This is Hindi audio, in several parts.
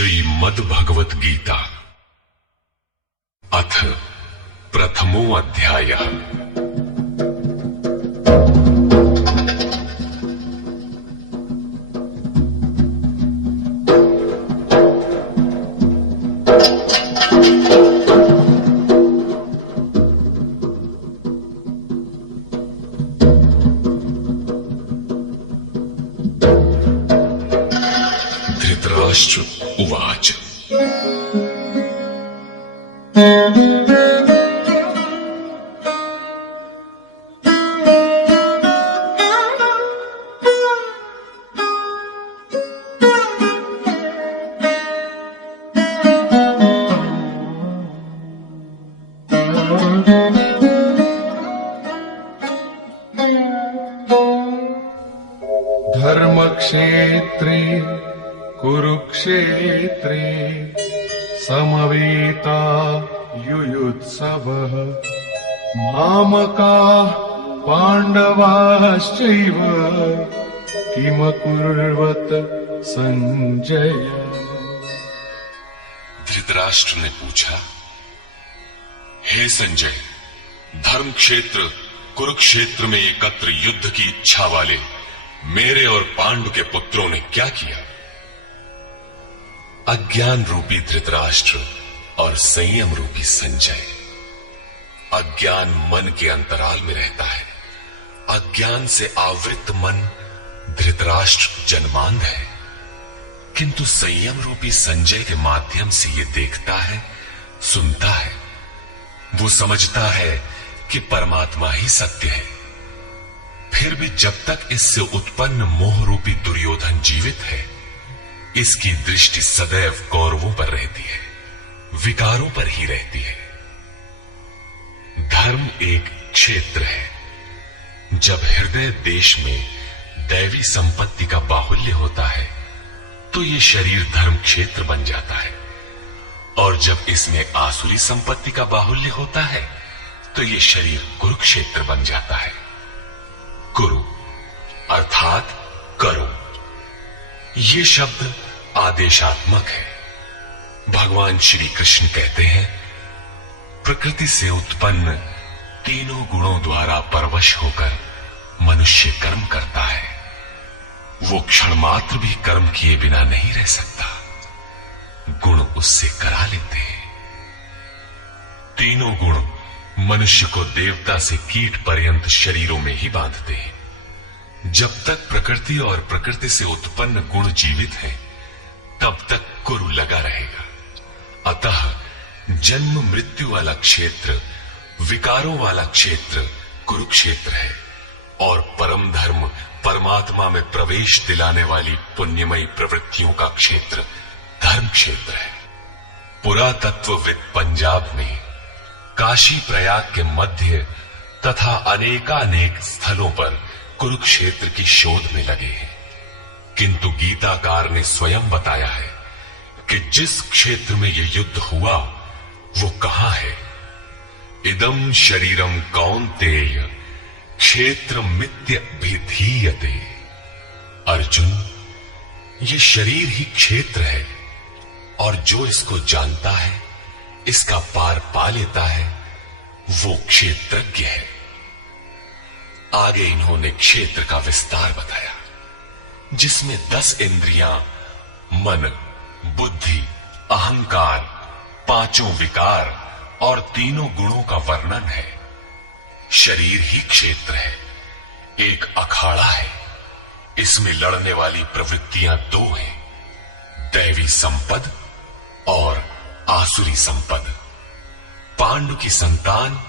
श्रीमद्भगवत गीता अथ प्रथमो अध्यायः। धृतराष्ट्र उवाच। धर्मक्षेत्रे कुरुक्षेत्रे समवेता युयुत्सवः मामकाः पाण्डवाश्चैव किमकुर्वत संजय। धृतराष्ट्र ने पूछा, हे संजय, धर्म क्षेत्र कुरुक्षेत्र में एकत्र युद्ध की इच्छा वाले मेरे और पांडु के पुत्रों ने क्या किया? अज्ञान रूपी धृतराष्ट्र और संयम रूपी संजय। अज्ञान मन के अंतराल में रहता है। अज्ञान से आवृत मन धृतराष्ट्र जन्मांध है, किंतु संयम रूपी संजय के माध्यम से ये देखता है, सुनता है। वो समझता है कि परमात्मा ही सत्य है। फिर भी जब तक इससे उत्पन्न मोह रूपी दुर्योधन जीवित है, इसकी दृष्टि सदैव कौरवों पर रहती है, विकारों पर ही रहती है। धर्म एक क्षेत्र है। जब हृदय देश में दैवी संपत्ति का बाहुल्य होता है तो ये शरीर धर्म क्षेत्र बन जाता है, और जब इसमें आसुरी संपत्ति का बाहुल्य होता है तो ये शरीर कुरुक्षेत्र बन जाता है। कुरु अर्थात करो। ये शब्द आदेशात्मक है। भगवान श्री कृष्ण कहते हैं, प्रकृति से उत्पन्न तीनों गुणों द्वारा परवश होकर मनुष्य कर्म करता है। वो क्षण मात्र भी कर्म किए बिना नहीं रह सकता। गुण उससे करा लेते हैं। तीनों गुण मनुष्य को देवता से कीट पर्यंत शरीरों में ही बांधते हैं। जब तक प्रकृति और प्रकृति से उत्पन्न गुण जीवित हैं, तब तक कुरु लगा रहेगा। अतः जन्म मृत्यु वाला क्षेत्र, विकारों वाला क्षेत्र कुरुक्षेत्र है, और परम धर्म परमात्मा में प्रवेश दिलाने वाली पुण्यमयी प्रवृत्तियों का क्षेत्र धर्म क्षेत्र है। पुरातत्वविद पंजाब में काशी प्रयाग के मध्य तथा अनेकानेक स्थलों पर कुरुक्षेत्र की शोध में लगे हैं, किंतु गीताकार ने स्वयं बताया है कि जिस क्षेत्र में यह युद्ध हुआ वो कहां है। इदं शरीरम कौन्तेय क्षेत्र मित्यभिधीयते। अर्जुन, ये शरीर ही क्षेत्र है, और जो इसको जानता है, इसका पार पा लेता है, वो क्षेत्रज्ञ है। आगे इन्होंने क्षेत्र का विस्तार बताया, जिसमें 10 इंद्रियां, मन, बुद्धि, अहंकार, 5 विकार और 3 गुणों का वर्णन है। शरीर ही क्षेत्र है। एक अखाड़ा है। इसमें लड़ने वाली प्रवृत्तियां 2 हैं, दैवी संपद और आसुरी संपद। पांडु की संतान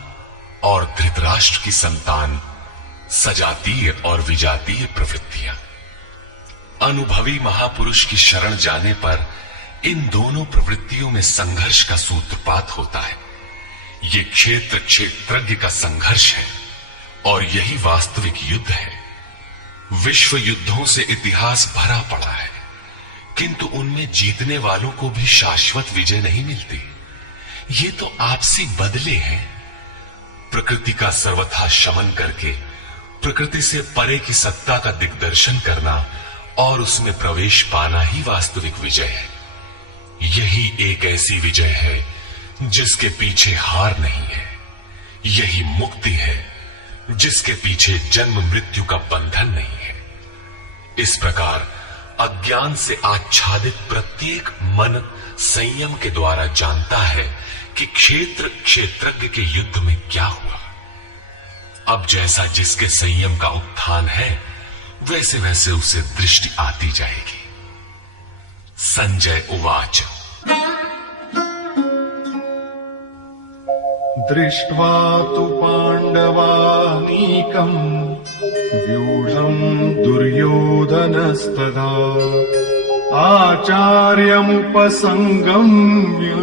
और धृतराष्ट्र की संतान सजातीय और विजातीय प्रवृत्तियां। अनुभवी महापुरुष की शरण जाने पर इन दोनों प्रवृत्तियों में संघर्ष का सूत्रपात होता है। ये क्षेत्र क्षेत्रज्ञ का संघर्ष है, और यही वास्तविक युद्ध है। विश्व युद्धों से इतिहास भरा पड़ा है, किंतु उनमें जीतने वालों को भी शाश्वत विजय नहीं मिलती। ये तो आपसी बदले हैं। प्रकृति का सर्वथा शमन करके प्रकृति से परे की सत्ता का दिग्दर्शन करना और उसमें प्रवेश पाना ही वास्तविक विजय है। यही एक ऐसी विजय है जिसके पीछे हार नहीं है। यही मुक्ति है जिसके पीछे जन्म मृत्यु का बंधन नहीं है। इस प्रकार अज्ञान से आच्छादित प्रत्येक मन संयम के द्वारा जानता है कि क्षेत्र क्षेत्रज्ञ के युद्ध में क्या हुआ। अब जैसा जिसके संयम का उत्थान है, वैसे वैसे उसे दृष्टि आती जाएगी। संजय उवाच। दृष्ट्वा तु पाण्डवानीकम् व्यूढम् दुर्योधनस्तदा आचार्यमुपसंगम्य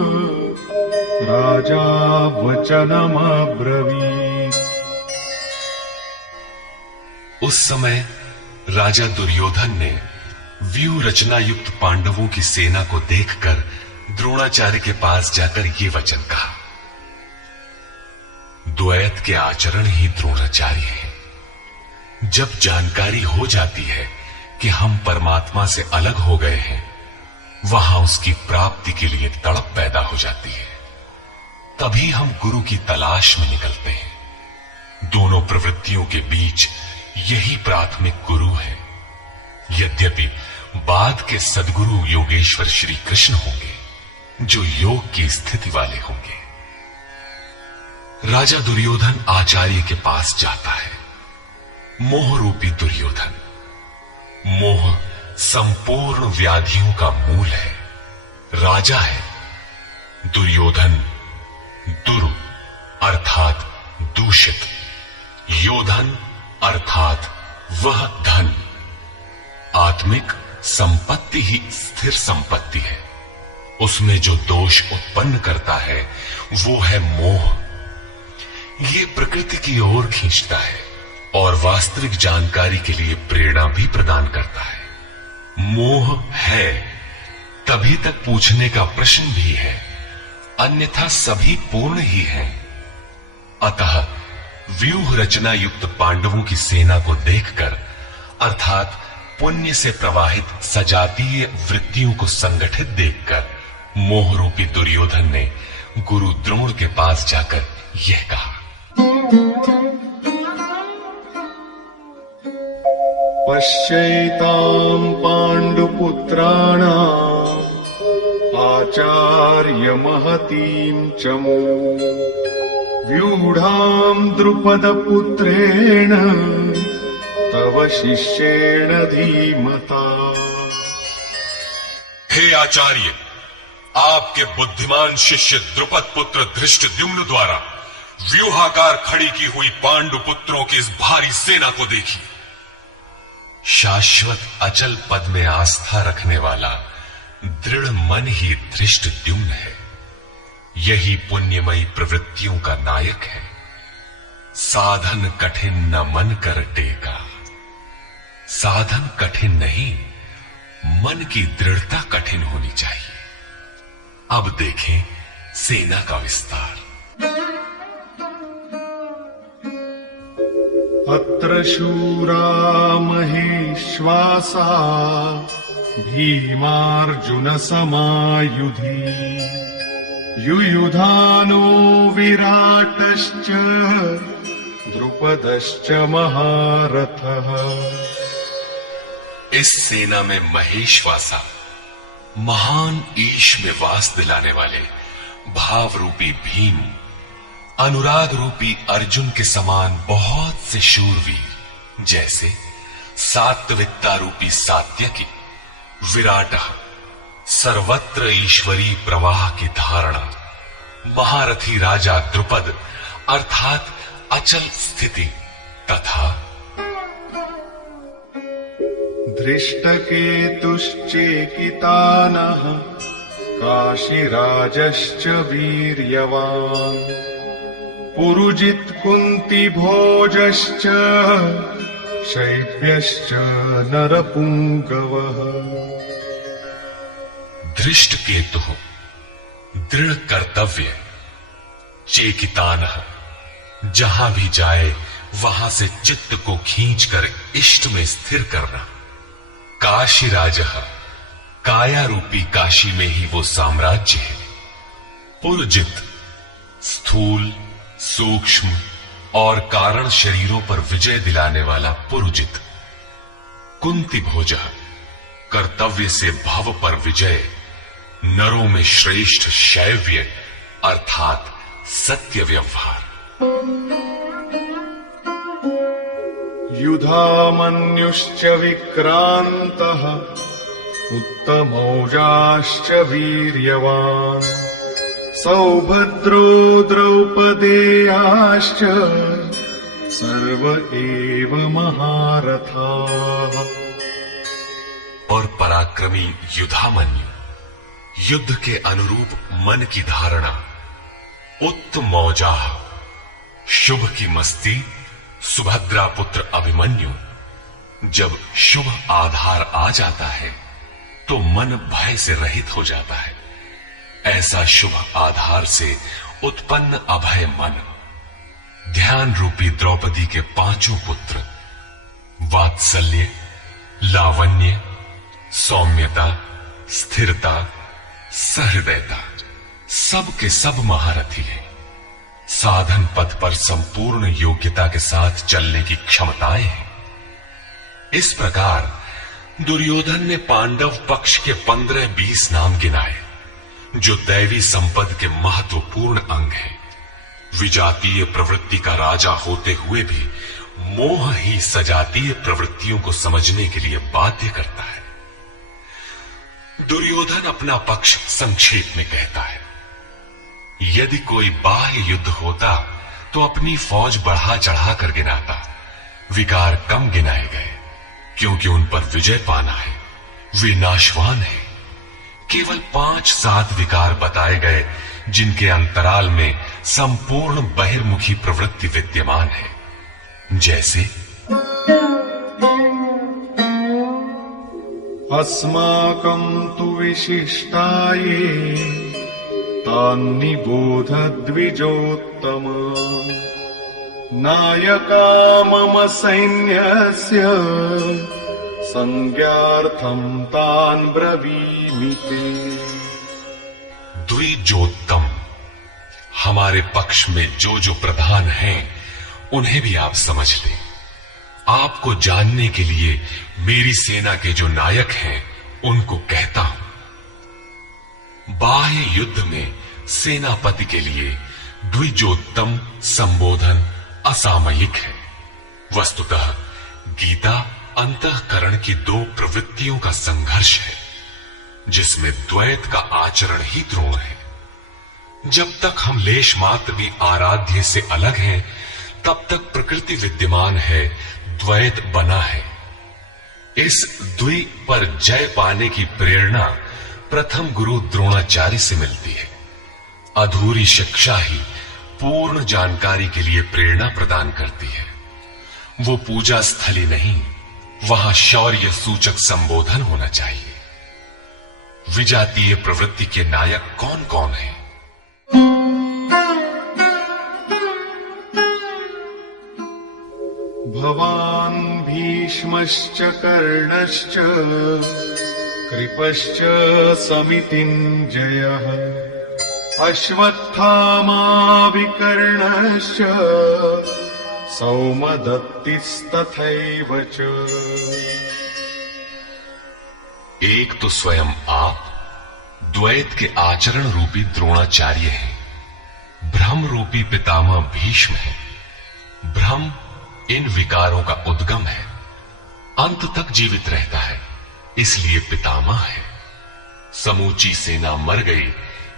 राजा वचनमब्रवीत्। उस समय राजा दुर्योधन ने व्यूह रचना युक्त पांडवों की सेना को देखकर द्रोणाचार्य के पास जाकर ये वचन कहा। द्वैत के आचरण ही द्रोणाचार्य है। जब जानकारी हो जाती है कि हम परमात्मा से अलग हो गए हैं, वहां उसकी प्राप्ति के लिए तड़प पैदा हो जाती है। तभी हम गुरु की तलाश में निकलते हैं। दोनों प्रवृत्तियों के बीच यही प्राथमिक गुरु है। यद्यपि बाद के सद्गुरु योगेश्वर श्री कृष्ण होंगे, जो योग की स्थिति वाले होंगे। राजा दुर्योधन आचार्य के पास जाता है। मोह रूपी दुर्योधन। मोह संपूर्ण व्याधियों का मूल है। राजा है। दुर्योधन दुर अर्थात दूषित, योधन अर्थात वह धन। आत्मिक संपत्ति ही स्थिर संपत्ति है। उसमें जो दोष उत्पन्न करता है वो है मोह। ये प्रकृति की ओर खींचता है और वास्तविक जानकारी के लिए प्रेरणा भी प्रदान करता है। मोह है तभी तक पूछने का प्रश्न भी है, अन्यथा सभी पूर्ण ही हैं। अतः व्यूह रचना युक्त पांडवों की सेना को देखकर, अर्थात पुण्य से प्रवाहित सजातीय वृत्तियों को संगठित देखकर, मोह रूपी दुर्योधन ने गुरु द्रोण के पास जाकर यह कहा। पश्यैतां पाण्डुपुत्राणाम् आचार्य महतीं चमू व्यूढां द्रुपदपुत्रेण तव शिष्येण धीमता। हे आचार्य, आपके बुद्धिमान शिष्य द्रुपद पुत्र धृष्टद्युम्न द्वारा व्यूहाकार खड़ी की हुई पांडु पुत्रों की इस भारी सेना को देखिए। शाश्वत अचल पद में आस्था रखने वाला दृढ़ मन ही धृष्टद्युम्न है। यही पुण्यमयी प्रवृत्तियों का नायक है। साधन कठिन न मन कर टेका। साधन कठिन नहीं, मन की दृढ़ता कठिन होनी चाहिए। अब देखें सेना का विस्तार। अत्र शूरा महेश्वासा भीमार्जुन समायुधि युयुधानो विराटश्च द्रुपदश्च महारथः। इस सेना में महेश्वासा, महान ईश में वास दिलाने वाले भाव रूपी भीम, अनुराग रूपी अर्जुन के समान बहुत से शूरवीर, जैसे सात्विकता रूपी सात्यकी, विराट सर्वत्र ईश्वरी प्रवाह की धारणा, महारथी राजा द्रुपद अर्थात अचल स्थिति, तथा धृष्टकेतुश्चेकितानः काशीराजश्च वीर्यवान् पुरुजित कुंती भोजश्च शैव्यश्च नरपुंगवः। धृष्ट केतु दृढ़ कर्तव्य, चेकितानः जहां भी जाए वहां से चित्त को खींचकर इष्ट में स्थिर करना, काशीराजः काया रूपी काशी में ही वो साम्राज्य है। पुरजित स्थूल, सूक्ष्म और कारण शरीरों पर विजय दिलाने वाला पुरजित। कुंती भोजः कर्तव्य से भव पर विजय, नरों में श्रेष्ठ शैव्य अर्थात सत्य व्यवहार। युधामन्युश्च विक्रान्तः उत्तमौजाश्च वीर्यवान् सौभद्रो द्रौपदेयाश्च सर्व एव महारथाः। और पराक्रमी युधामन्यु, युद्ध के अनुरूप मन की धारणा, उत्तमौजाः शुभ की मस्ती, सुभद्रा पुत्र अभिमन्यु। जब शुभ आधार आ जाता है तो मन भय से रहित हो जाता है। ऐसा शुभ आधार से उत्पन्न अभय मन, ध्यान रूपी द्रौपदी के पांचों पुत्र वात्सल्य, लावण्य, सौम्यता, स्थिरता, सहृदयता, सब के सब महारथी हैं। साधन पथ पर संपूर्ण योग्यता के साथ चलने की क्षमताएं हैं। इस प्रकार दुर्योधन ने पांडव पक्ष के 15-20 नाम गिनाए, जो दैवी संपद के महत्वपूर्ण अंग हैं। विजातीय प्रवृत्ति का राजा होते हुए भी मोह ही सजातीय प्रवृत्तियों को समझने के लिए बाध्य करता है। दुर्योधन अपना पक्ष संक्षेप में कहता है, यदि कोई बाह्य युद्ध होता तो अपनी फौज बढ़ा चढ़ा कर गिनाता, विकार कम गिनाए गए, क्योंकि उन पर विजय पाना है, वे नाशवान है। केवल 5-7 विकार बताए गए, जिनके अंतराल में संपूर्ण बहिर्मुखी प्रवृत्ति विद्यमान है। जैसे अस्माकं तु विशिष्टाये तान्निबोध द्विजोत्तम नायका मम सैन्यस्य संज्ञार्थं तान् ब्रवीमि ते। द्विजोत्तम, हमारे पक्ष में जो जो प्रधान हैं उन्हें भी आप समझ लें। आपको जानने के लिए मेरी सेना के जो नायक हैं उनको कहता हूं। बाह्य युद्ध में सेनापति के लिए द्विजोत्तम संबोधन असामयिक है। वस्तुतः गीता अंतःकरण की 2 प्रवृत्तियों का संघर्ष है, जिसमें द्वैत का आचरण ही द्रोण है। जब तक हम लेश मात्र भी आराध्य से अलग हैं, तब तक प्रकृति विद्यमान है, द्वैत बना है। इस द्वि पर जय पाने की प्रेरणा प्रथम गुरु द्रोणाचार्य से मिलती है। अधूरी शिक्षा ही पूर्ण जानकारी के लिए प्रेरणा प्रदान करती है। वो पूजा स्थली नहीं, वहां शौर्य सूचक संबोधन होना चाहिए। विजातीय प्रवृत्ति के नायक कौन कौन है? भवान् भीष्मश्च कर्णश्च कृपश्च समितिञ्जयः अश्वत्थामा विकर्णश्च सौमदत्तिस्तथैव च। एक तो स्वयं आप द्वैत के आचरण रूपी द्रोणाचार्य हैं। भ्रम रूपी पितामह भीष्म है। भ्रम इन विकारों का उद्गम है, अंत तक जीवित रहता है, इसलिए पितामह है। समूची सेना मर गई,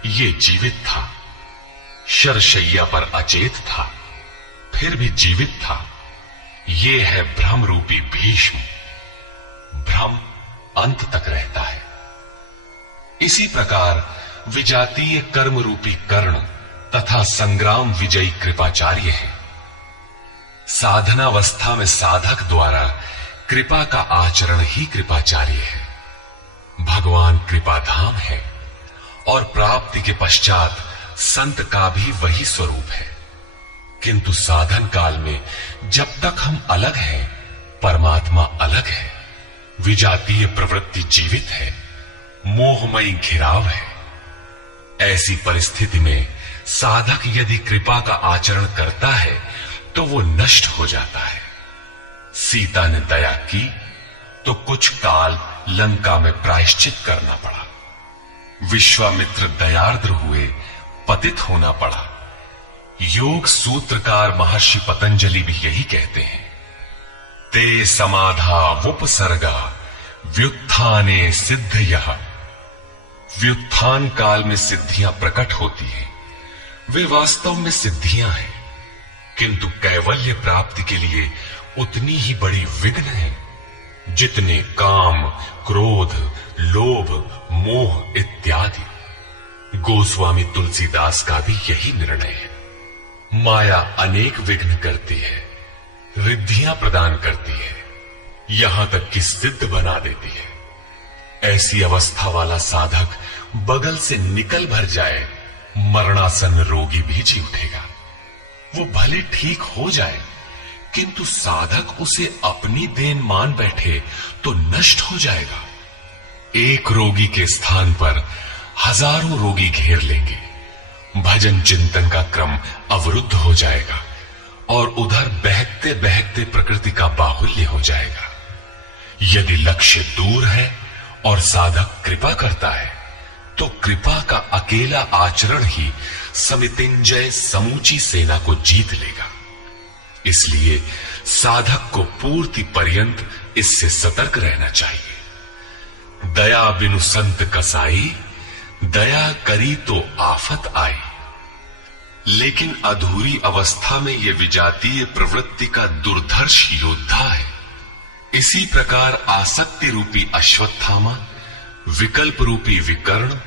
ये जीवित था। शरशैया पर अचेत था, फिर भी जीवित था। ये है भ्रम रूपी भीष्म। भ्रम अंत तक रहता है। इसी प्रकार विजातीय कर्म रूपी कर्ण तथा संग्राम विजयी कृपाचार्य है। साधनावस्था में साधक द्वारा कृपा का आचरण ही कृपाचार्य है। भगवान कृपाधाम है और प्राप्ति के पश्चात संत का भी वही स्वरूप है। किंतु साधन काल में जब तक हम अलग हैं, परमात्मा अलग है। विजातीय प्रवृत्ति जीवित है, मोहमयी घिराव है। ऐसी परिस्थिति में साधक यदि कृपा का आचरण करता है तो वो नष्ट हो जाता है। सीता ने दया की तो कुछ काल लंका में प्रायश्चित करना पड़ा। विश्वामित्र दयार्द्र हुए, पतित होना पड़ा। योग सूत्रकार महर्षि पतंजलि भी यही कहते हैं, ते समाधा वुपसर्गा व्युत्थाने सिद्धयः। व्युत्थान काल में सिद्धियां प्रकट होती हैं, वे वास्तव में सिद्धियां हैं, किंतु कैवल्य प्राप्ति के लिए उतनी ही बड़ी विघ्न है जितने काम, क्रोध, लोभ, मोह इत्यादि। गोस्वामी तुलसीदास का भी यही निर्णय है। माया अनेक विघ्न करती है, रिद्धियां प्रदान करती है, यहां तक कि सिद्ध बना देती है। ऐसी अवस्था वाला साधक बगल से निकल भर जाए, मरणासन रोगी भी जी उठेगा। वो भले ठीक हो जाए, किंतु साधक उसे अपनी देन मान बैठे तो नष्ट हो जाएगा। एक रोगी के स्थान पर हजारों रोगी घेर लेंगे, भजन चिंतन का क्रम अवरुद्ध हो जाएगा और उधर बहकते बहकते प्रकृति का बाहुल्य हो जाएगा। यदि लक्ष्य दूर है और साधक कृपा करता है तो कृपा का अकेला आचरण ही समितिंजय समूची सेना को जीत लेगा। इसलिए साधक को पूर्ति पर्यंत इससे सतर्क रहना चाहिए। दया बिनु संत कसाई, दया करी तो आफत आई। लेकिन अधूरी अवस्था में यह विजातीय प्रवृत्ति का दुर्धर्ष योद्धा है। इसी प्रकार आसक्ति रूपी अश्वत्थामा, विकल्प रूपी विकर्ण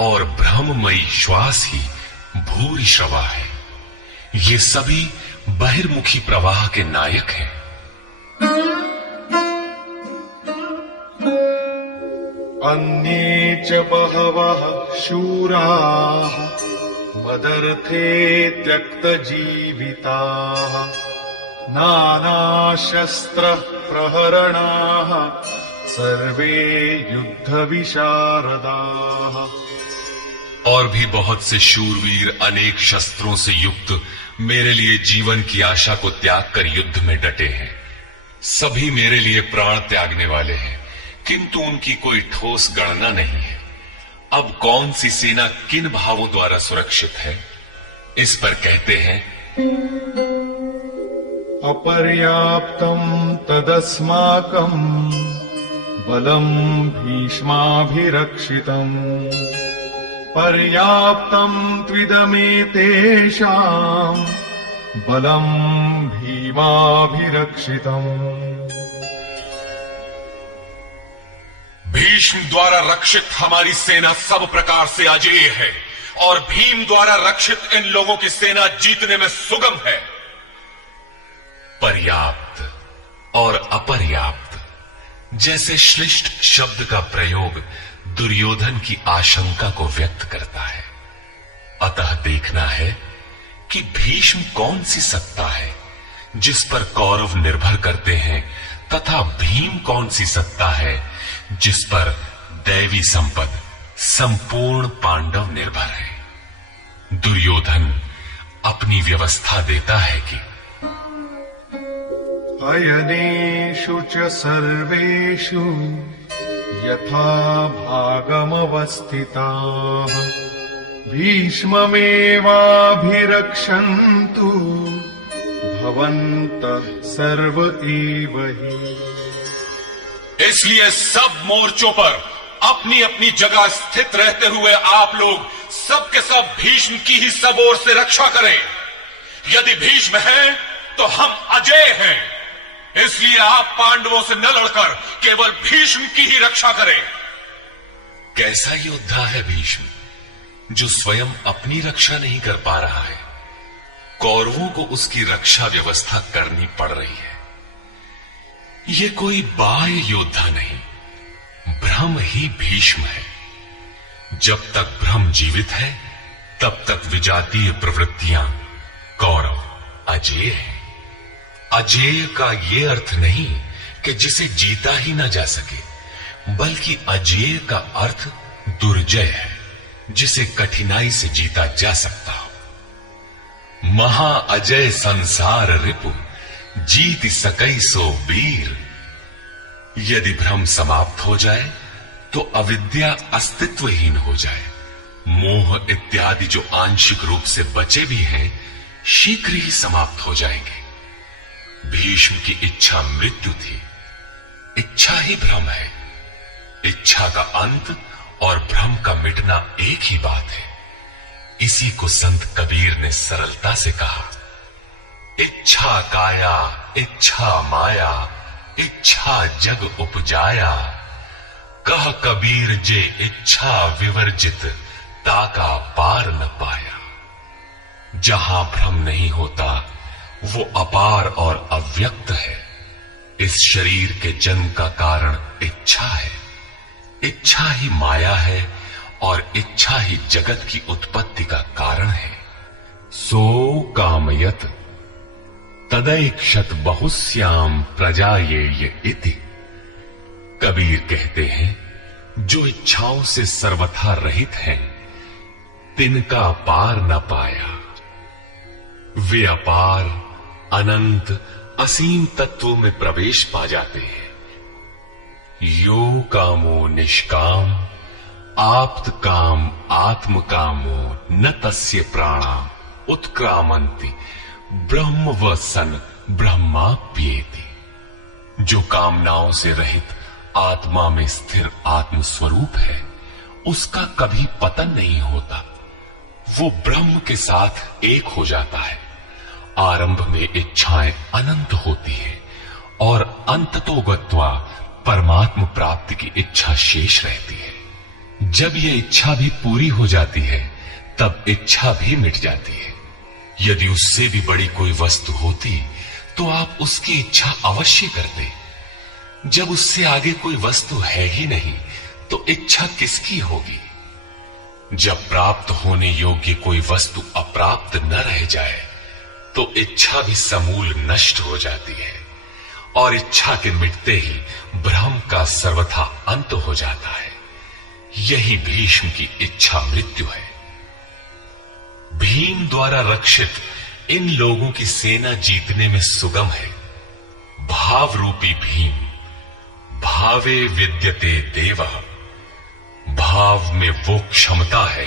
और भ्रममयी श्वास ही भूरि श्रवा है। ये सभी बहिर्मुखी प्रवाह के नायक हैं। अन्ये च बहवः शूराः मदर्थे त्यक्तजीविताः नानाशस्त्र प्रहरणाः सर्वे युद्धविशारदाः। और भी बहुत से शूरवीर अनेक शस्त्रों से युक्त मेरे लिए जीवन की आशा को त्याग कर युद्ध में डटे हैं। सभी मेरे लिए प्राण त्यागने वाले हैं, किंतु उनकी कोई ठोस गणना नहीं है। अब कौन सी सेना किन भावों द्वारा सुरक्षित है, इस पर कहते हैं, अपर्याप्तम् तदस्माकम् बलम् भीष्माभिरक्षितम् पर्याप्तम् त्विदमेतेषाम् बलम् भीमाभिरक्षितम्। भीष्म द्वारा रक्षित हमारी सेना सब प्रकार से अजेय है और भीम द्वारा रक्षित इन लोगों की सेना जीतने में सुगम है। पर्याप्त और अपर्याप्त जैसे श्लिष्ट शब्द का प्रयोग दुर्योधन की आशंका को व्यक्त करता है। अतः देखना है कि भीष्म कौन सी सत्ता है जिस पर कौरव निर्भर करते हैं, तथा भीम कौन सी सत्ता है जिस पर दैवी संपद संपूर्ण पांडव निर्भर है। दुर्योधन अपनी व्यवस्था देता है कि अयनेषु च सर्वेषु यथा भागमवस्थिताः भीष्ममेवाभिरक्षन्तु भवन्तः सर्व एव हि। इसलिए सब मोर्चों पर अपनी अपनी जगह स्थित रहते हुए आप लोग सबके सब भीष्म की ही सब ओर से रक्षा करें। यदि भीष्म है तो हम अजेय हैं, इसलिए आप पांडवों से न लड़कर केवल भीष्म की ही रक्षा करें। कैसा योद्धा है भीष्म, जो स्वयं अपनी रक्षा नहीं कर पा रहा है, कौरवों को उसकी रक्षा व्यवस्था करनी पड़ रही है। ये कोई बाह्य योद्धा नहीं, भ्रम ही भीष्म है। जब तक भ्रम जीवित है तब तक विजातीय प्रवृत्तियां कौरव अजेय है। अजेय का ये अर्थ नहीं कि जिसे जीता ही ना जा सके, बल्कि अजेय का अर्थ दुर्जय है, जिसे कठिनाई से जीता जा सकता हो। महा अजय संसार रिपु, जीत सकई सो वीर। यदि भ्रम समाप्त हो जाए तो अविद्या अस्तित्वहीन हो जाए। मोह इत्यादि जो आंशिक रूप से बचे भी हैं, शीघ्र ही समाप्त हो जाएंगे। भीष्म की इच्छा मृत्यु थी। इच्छा ही भ्रम है। इच्छा का अंत और भ्रम का मिटना एक ही बात है। इसी को संत कबीर ने सरलता से कहा, इच्छा काया इच्छा माया, इच्छा जग उपजाया। कह कबीर जे इच्छा विवर्जित, ताका पार न पाया। जहां भ्रम नहीं होता वो अपार और अव्यक्त है। इस शरीर के जन्म का कारण इच्छा है। इच्छा ही माया है और इच्छा ही जगत की उत्पत्ति का कारण है। सो कामयत तदैक्षत बहुश्याम प्रजायेय इति। कबीर कहते हैं, जो इच्छाओं से सर्वथा रहित हैं, तिनका पार न पाया। वे अपार अनंत असीम तत्वों में प्रवेश पा जाते हैं। यो कामो निष्काम, आप्त काम आत्म कामो, न तस्य प्राणा उत्क्रामंति, ब्रह्म व सन ब्रह्माप्येति। जो कामनाओं से रहित आत्मा में स्थिर आत्म स्वरूप है, उसका कभी पतन नहीं होता। वो ब्रह्म के साथ एक हो जाता है। आरंभ में इच्छाएं अनंत होती है और अंततो गत्वा परमात्म प्राप्ति की इच्छा शेष रहती है। जब यह इच्छा भी पूरी हो जाती है, तब इच्छा भी मिट जाती है। यदि उससे भी बड़ी कोई वस्तु होती तो आप उसकी इच्छा अवश्य करते। जब उससे आगे कोई वस्तु है ही नहीं, तो इच्छा किसकी होगी? जब प्राप्त होने योग्य कोई वस्तु अप्राप्त न रह जाए, तो इच्छा भी समूल नष्ट हो जाती है और इच्छा के मिटते ही भ्रम का सर्वथा अंत हो जाता है। यही भीष्म की इच्छा मृत्यु है। भीम द्वारा रक्षित इन लोगों की सेना जीतने में सुगम है। भाव रूपी भीम, भावे विद्यते देवः। भाव में वो क्षमता है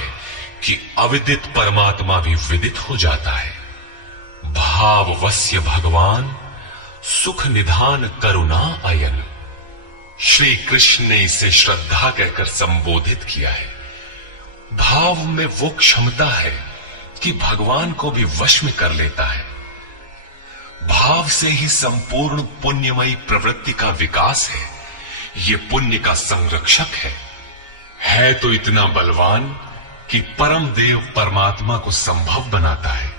कि अविदित परमात्मा भी विदित हो जाता है। भाववस्य भगवान, सुख निधान करुणा अयन। श्री कृष्ण ने इसे श्रद्धा कहकर संबोधित किया है। भाव में वो क्षमता है कि भगवान को भी वश में कर लेता है। भाव से ही संपूर्ण पुण्यमयी प्रवृत्ति का विकास है। ये पुण्य का संरक्षक है तो इतना बलवान कि परम देव परमात्मा को संभव बनाता है,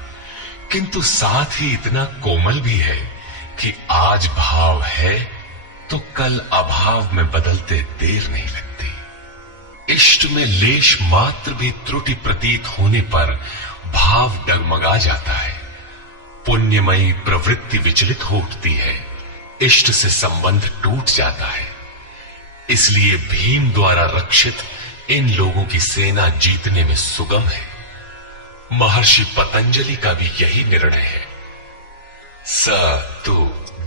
किंतु साथ ही इतना कोमल भी है कि आज भाव है तो कल अभाव में बदलते देर नहीं लगती। इष्ट में लेश मात्र भी त्रुटि प्रतीत होने पर भाव डगमगा जाता है। पुण्यमयी प्रवृत्ति विचलित हो उठती है, इष्ट से संबंध टूट जाता है। इसलिए भीम द्वारा रक्षित इन लोगों की सेना जीतने में सुगम है। महर्षि पतंजलि का भी यही निर्णय है। स तु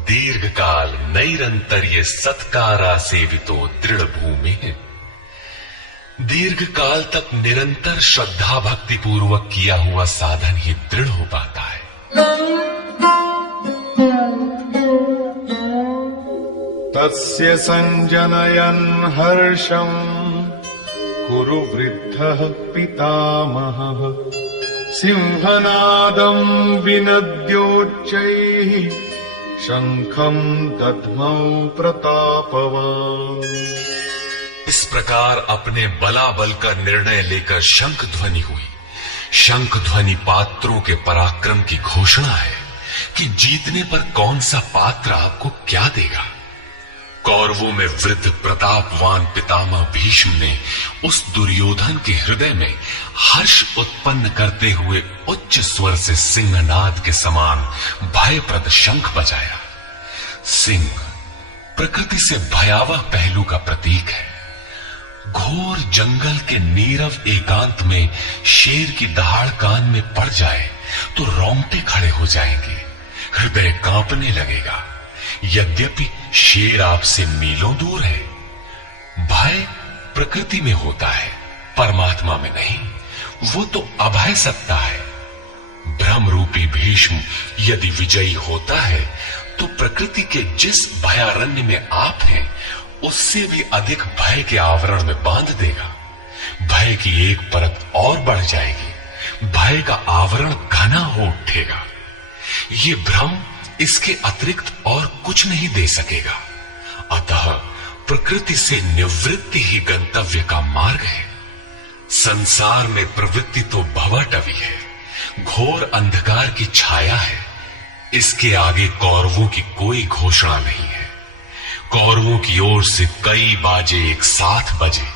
दीर्घ काल नैरंतर्य सत्कारा सेवितो दृढ़ भूमि है। दीर्घ काल तक निरंतर श्रद्धा भक्ति पूर्वक किया हुआ साधन ही दृढ़ हो पाता है। तस्य संजनयन् हर्षं कुरु वृद्धः पितामहः। सिंहनादं विनद्योच्चैः शंखं दध्मौ प्रतापवान्। इस प्रकार अपने बलाबल का निर्णय लेकर शंख ध्वनि हुई। शंख ध्वनि पात्रों के पराक्रम की घोषणा है कि जीतने पर कौन सा पात्र आपको क्या देगा। कौरवों में वृद्ध प्रतापवान पितामह भीष्म ने उस दुर्योधन के हृदय में हर्ष उत्पन्न करते हुए उच्च स्वर से सिंहनाद के समान भयप्रद शंख बजाया। सिंह प्रकृति से भयावह पहलू का प्रतीक है। घोर जंगल के नीरव एकांत में शेर की दहाड़ कान में पड़ जाए तो रोंगटे खड़े हो जाएंगे, हृदय कांपने लगेगा। यद्यपि शेर आपसे मीलों दूर है। भय प्रकृति में होता है, परमात्मा में नहीं। वो तो अभय सत्ता है। भ्रम रूपी भीष्म यदि विजयी होता है तो प्रकृति के जिस भयारण्य में आप हैं उससे भी अधिक भय के आवरण में बांध देगा। भय की एक परत और बढ़ जाएगी, भय का आवरण घना हो उठेगा। ये भ्रम इसके अतिरिक्त और कुछ नहीं दे सकेगा। अतः प्रकृति से निवृत्ति ही गंतव्य का मार्ग है। संसार में प्रवृत्ति तो भवाटवी है, घोर अंधकार की छाया है। इसके आगे कौरवों की कोई घोषणा नहीं है। कौरवों की ओर से कई बाजे एक साथ बजे,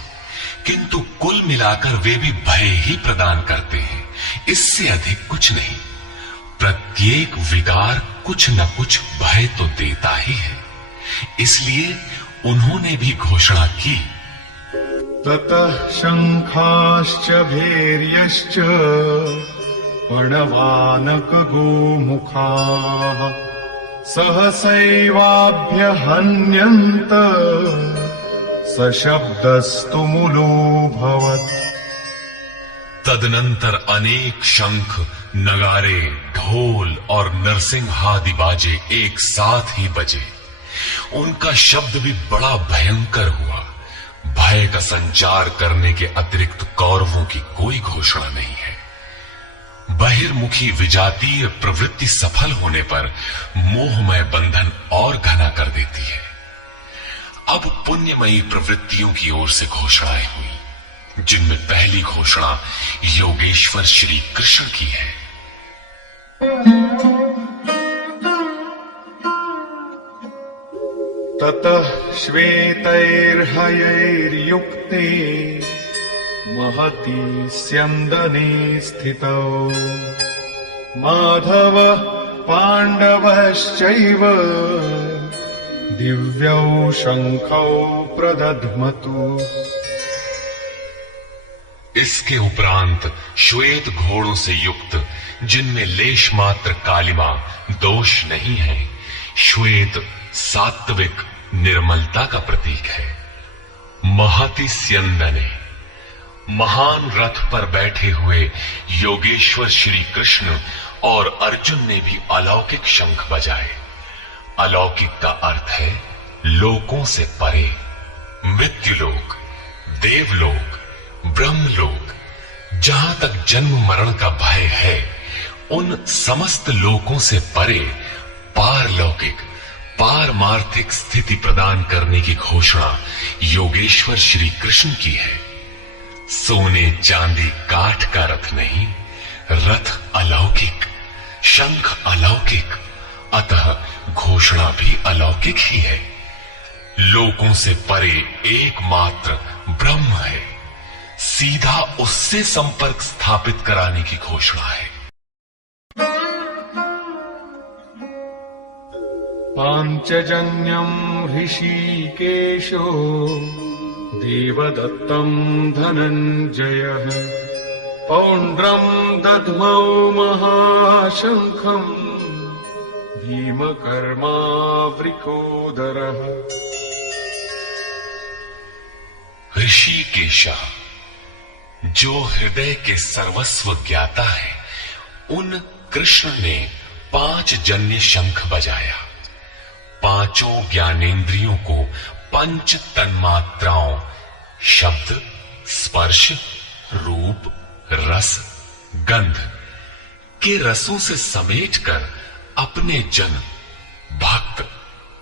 किंतु कुल मिलाकर वे भी भय ही प्रदान करते हैं, इससे अधिक कुछ नहीं। प्रत्येक विकार कुछ न कुछ भय तो देता ही है। इसलिए उन्होंने भी घोषणा की, ततः शंखाश्च भैर्यश्च प्रणवानक गोमुखाः सहसैवाभ्यहन्यन्त सशब्दस्तु मुलोऽभवत्। तदनंतर अनेक शंख, नगारे, ढोल और नरसिंहादि बाजे एक साथ ही बजे। उनका शब्द भी बड़ा भयंकर हुआ। भय का संचार करने के अतिरिक्त कौरवों की कोई घोषणा नहीं है। बहिर्मुखी विजातीय प्रवृत्ति सफल होने पर मोहमय बंधन और घना कर देती है। अब पुण्यमयी प्रवृत्तियों की ओर से घोषणाएं हुई, जिनमें पहली घोषणा योगेश्वर श्री कृष्ण की है। ततः श्वेतैर्हयैर्युक्ते महती स्यन्दने स्थितौ माधव पाण्डवश्चैव दिव्यौ शंखौ प्रदध्मतु। इसके उपरांत श्वेत घोड़ों से युक्त, जिनमें लेश मात्र कालिमा दोष नहीं है, श्वेत सात्विक निर्मलता का प्रतीक है। महति स्यन्दने, महान रथ पर बैठे हुए योगेश्वर श्री कृष्ण और अर्जुन ने भी अलौकिक शंख बजाए। अलौकिक का अर्थ है लोकों से परे। मृत्युलोक, देवलोक, ब्रह्मलोक, जहां तक जन्म मरण का भय है, उन समस्त लोकों से परे पारलौकिक, पारमार्थिक स्थिति प्रदान करने की घोषणा योगेश्वर श्री कृष्ण की है। सोने चांदी काठ का रथ नहीं, रथ अलौकिक, शंख अलौकिक, अतः घोषणा भी अलौकिक ही है। लोकों से परे एकमात्र ब्रह्म है, सीधा उससे संपर्क स्थापित कराने की घोषणा है। पांचजन्यम् ऋषिकेशो देवदत्तम् धनञ्जयः पौण्ड्रम् दध्मौ महाशङ्खम् भीमकर्मावृकोदरः। ऋषिकेशा, जो हृदय के सर्वस्व ज्ञाता है, उन कृष्ण ने 5 जन्य शंख बजाया। पांचों ज्ञानेंद्रियों को पंच तन्मात्राओं शब्द, स्पर्श, रूप, रस, गंध के रसों से समेटकर अपने जन भक्त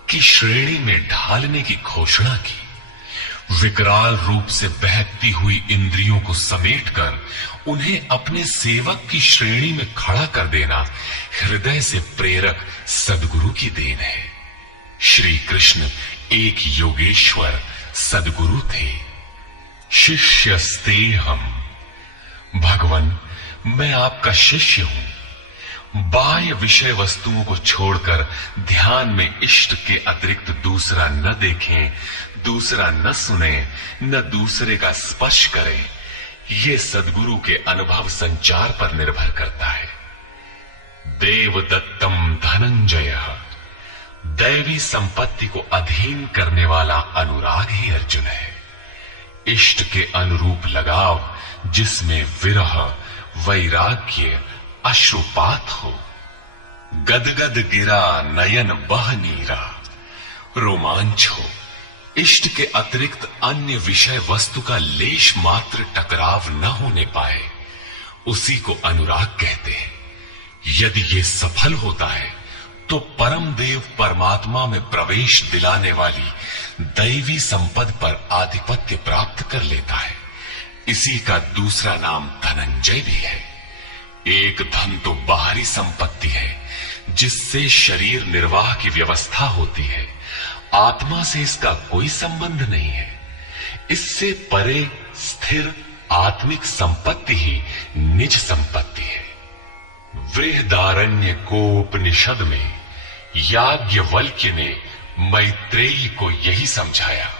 की श्रेणी में ढालने की घोषणा की। विकराल रूप से बहकती हुई इंद्रियों को समेटकर उन्हें अपने सेवक की श्रेणी में खड़ा कर देना हृदय से प्रेरक सद्गुरु की देन है। श्री कृष्ण एक योगेश्वर सद्गुरु थे। शिष्यस्ते हम, भगवन मैं आपका शिष्य हूं। बाह्य विषय वस्तुओं को छोड़कर ध्यान में इष्ट के अतिरिक्त दूसरा न देखें, दूसरा न सुने, न दूसरे का स्पर्श करें। ये सद्गुरु के अनुभव संचार पर निर्भर करता है। देवदत्तम धनंजय, दैवी संपत्ति को अधीन करने वाला अनुराग ही अर्जुन है। इष्ट के अनुरूप लगाव जिसमें विरह, वैराग्य, अश्रुपात हो। गदगद गिरा नयन बह नीरा, रोमांच हो। इष्ट के अतिरिक्त अन्य विषय वस्तु का लेश मात्र टकराव न होने पाए, उसी को अनुराग कहते हैं। यदि ये सफल होता है तो परम देव परमात्मा में प्रवेश दिलाने वाली दैवी संपद पर आधिपत्य प्राप्त कर लेता है। इसी का दूसरा नाम धनंजय भी है। एक धन तो बाहरी संपत्ति है जिससे शरीर निर्वाह की व्यवस्था होती है। आत्मा से इसका कोई संबंध नहीं है। इससे परे स्थिर आत्मिक संपत्ति ही निज संपत्ति है। बृहदारण्य कोपनिषद में याज्ञवल्क्य ने मैत्रेयी को यही समझाया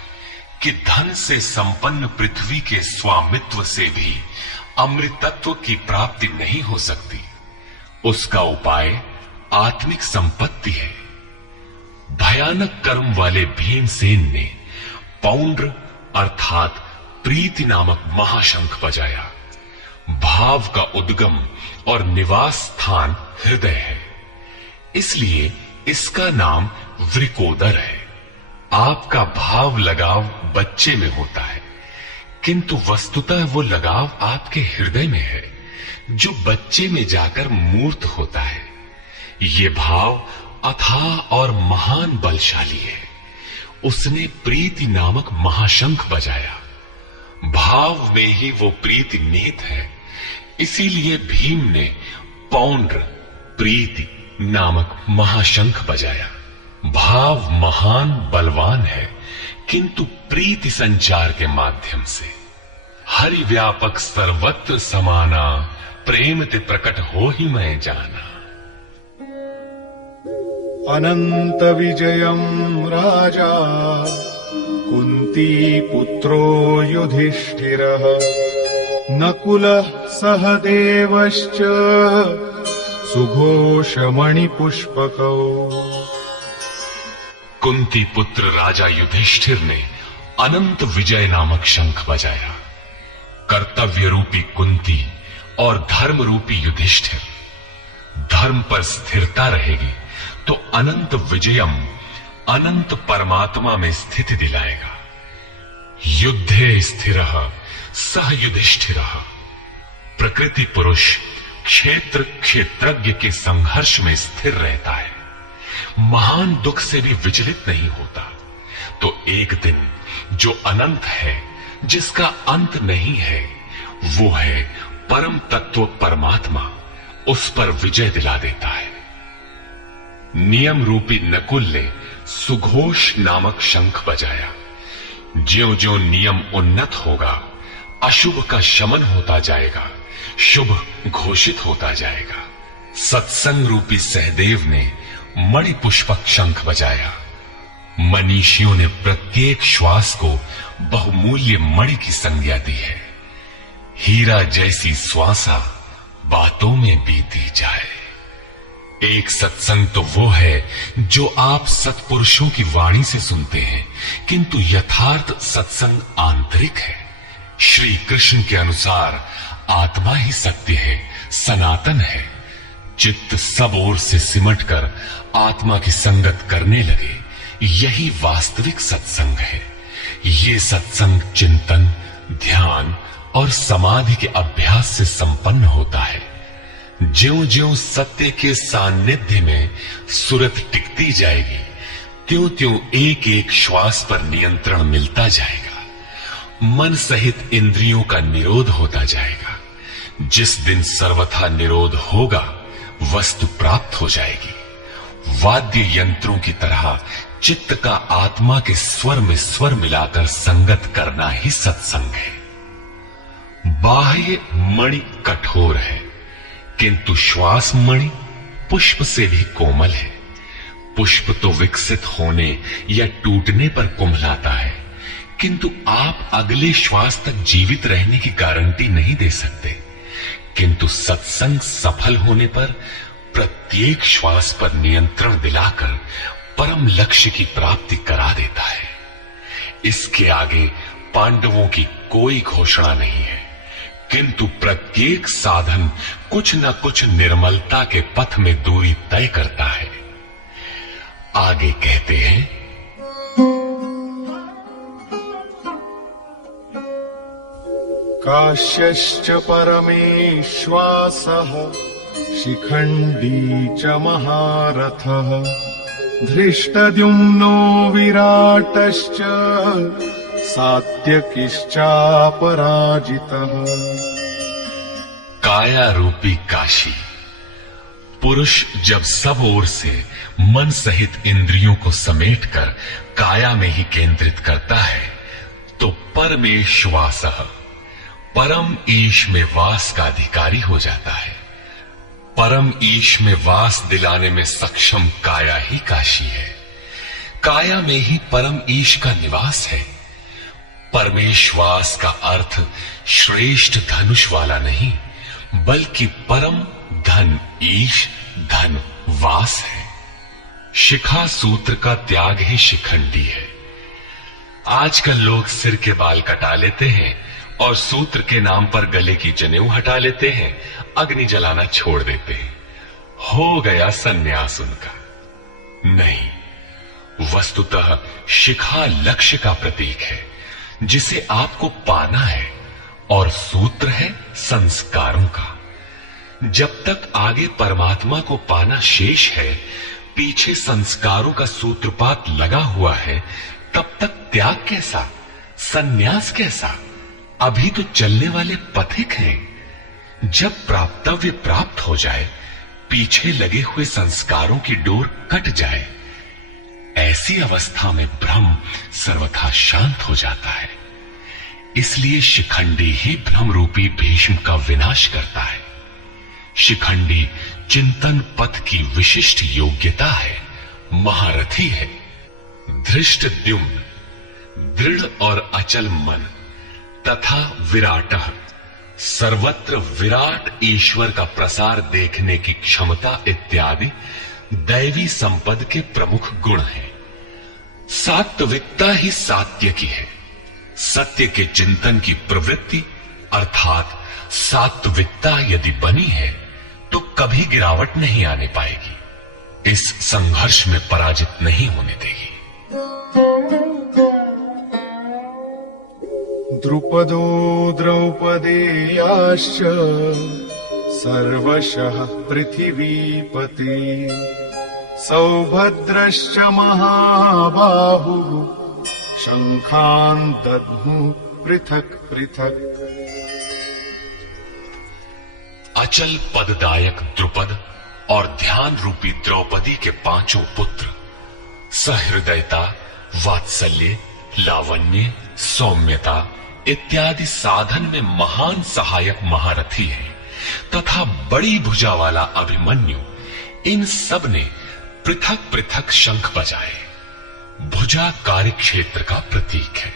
कि धन से संपन्न पृथ्वी के स्वामित्व से भी अमृतत्व की प्राप्ति नहीं हो सकती। उसका उपाय आत्मिक संपत्ति है। भयानक कर्म वाले भीमसेन ने पौंड्र अर्थात प्रीति नामक महाशंख बजाया। भाव का उद्गम और निवास स्थान हृदय है, इसलिए इसका नाम वृकोदर है। आपका भाव लगाव बच्चे में होता है, किंतु वस्तुतः वो लगाव आपके हृदय में है, जो बच्चे में जाकर मूर्त होता है। ये भाव अथाह और महान बलशाली है। उसने प्रीति नामक महाशंख बजाया। भाव में ही वो प्रीति निहित है, इसीलिए भीम ने पौंड्र प्रीति नामक महाशंख बजाया। भाव महान बलवान है, किंतु प्रीति संचार के माध्यम से। हरि व्यापक सर्वत्र समाना, प्रेम ते प्रकट हो ही मैं जाना। अनंत विजयम् राजा कुंती पुत्रो युधिष्ठिरः नकुलः सहदेवश्च सुघोषमणिपुष्पकौ। कुंती पुत्र राजा युधिष्ठिर ने अनंत विजय नामक शंख बजाया। कर्तव्य रूपी कुंती और धर्म रूपी युधिष्ठिर। धर्म पर स्थिरता रहेगी तो अनंत विजयम अनंत परमात्मा में स्थिति दिलाएगा। युद्धे स्थिरः सह युधिष्ठिरः। प्रकृति पुरुष क्षेत्र क्षेत्रज्ञ के संघर्ष में स्थिर रहता है, महान दुख से भी विचलित नहीं होता। तो एक दिन जो अनंत है, जिसका अंत नहीं है, वो है परम तत्व परमात्मा, उस पर विजय दिला देता है। नियम रूपी नकुल ने सुघोष नामक शंख बजाया। ज्यों ज्यों नियम उन्नत होगा, अशुभ का शमन होता जाएगा, शुभ घोषित होता जाएगा। सत्संग रूपी सहदेव ने मणिपुष्पक शंख बजाया। मनीषियों ने प्रत्येक श्वास को बहुमूल्य मणि की संज्ञा दी है। हीरा जैसी श्वासा बातों में बीती जाए। एक सत्संग तो वो है जो आप सत्पुरुषों की वाणी से सुनते हैं, किंतु यथार्थ सत्संग आंतरिक है। श्री कृष्ण के अनुसार आत्मा ही सत्य है, सनातन है। चित्त सब ओर से सिमटकर आत्मा की संगत करने लगे, यही वास्तविक सत्संग है। ये सत्संग चिंतन, ध्यान और समाधि के अभ्यास से संपन्न होता है। ज्यों ज्यों सत्य के सान्निध्य में सुरत टिकती जाएगी, त्यों त्यों एक एक श्वास पर नियंत्रण मिलता जाएगा। मन सहित इंद्रियों का निरोध होता जाएगा। जिस दिन सर्वथा निरोध होगा, वस्तु प्राप्त हो जाएगी। वाद्य यंत्रों की तरह चित्त का आत्मा के स्वर में स्वर मिलाकर संगत करना ही सत्संग है। बाह्य मणि कठोर है, किंतु श्वास मणि पुष्प से भी कोमल है। पुष्प तो विकसित होने या टूटने पर कुम्हलाता है, किंतु आप अगले श्वास तक जीवित रहने की गारंटी नहीं दे सकते। किंतु सत्संग सफल होने पर प्रत्येक श्वास पर नियंत्रण दिलाकर परम लक्ष्य की प्राप्ति करा देता है। इसके आगे पांडवों की कोई घोषणा नहीं है, किंतु प्रत्येक साधन कुछ न कुछ निर्मलता के पथ में दूरी तय करता है। आगे कहते हैं, काश्यश्च परमेश्वासः शिखण्डी च महारथः धृष्टद्युम्नो विराटश्च सात्यकिश्चापराजितः। काया रूपी काशी। पुरुष जब सब ओर से मन सहित इंद्रियों को समेटकर काया में ही केंद्रित करता है तो परमेश्वासः परम ईश में वास का अधिकारी हो जाता है। परम ईश में वास दिलाने में सक्षम काया ही काशी है। काया में ही परम ईश का निवास है। परमेश्वास का अर्थ श्रेष्ठ धनुष वाला नहीं, बल्कि परम धन ईश धन वास है। शिखा सूत्र का त्याग ही शिखंडी है। आजकल लोग सिर के बाल कटा लेते हैं और सूत्र के नाम पर गले की जनेऊ हटा लेते हैं, अग्नि जलाना छोड़ देते हैं। हो गया सन्यास उनका। नहीं, वस्तुतः शिखा लक्ष्य का प्रतीक है जिसे आपको पाना है, और सूत्र है संस्कारों का। जब तक आगे परमात्मा को पाना शेष है, पीछे संस्कारों का सूत्रपात लगा हुआ है, तब तक त्याग कैसा, सन्यास कैसा? अभी तो चलने वाले पथिक हैं। जब प्राप्तव्य प्राप्त हो जाए, पीछे लगे हुए संस्कारों की डोर कट जाए, ऐसी अवस्था में ब्रह्म सर्वथा शांत हो जाता है। इसलिए शिखंडी ही ब्रह्म रूपी भीष्म का विनाश करता है। शिखंडी चिंतन पथ की विशिष्ट योग्यता है, महारथी है। धृष्टद्युम्न दृढ़ और अचल मन तथा विराटः सर्वत्र विराट ईश्वर का प्रसार देखने की क्षमता इत्यादि दैवी संपद के प्रमुख गुण हैं। सात्विकता ही सात्य की है। सत्य के चिंतन की प्रवृत्ति अर्थात सात्विकता यदि बनी है तो कभी गिरावट नहीं आने पाएगी। इस संघर्ष में पराजित नहीं होने देगी। द्रुपदो द्रौपदेयाश्च सर्वशः पृथिवीपते सौभद्रश्च महाबाहुः शङ्खान् दद्मुः पृथक् पृथक्। अचल पददायक द्रुपद और ध्यान रूपी द्रौपदी के पांचों पुत्र सहृदयता, वात्सल्य, लावण्य, सौम्यता इत्यादि साधन में महान सहायक महारथी हैं तथा बड़ी भुजा वाला अभिमन्यु, इन सब ने पृथक पृथक शंख बजाए। भुजा कार्य क्षेत्र का प्रतीक है।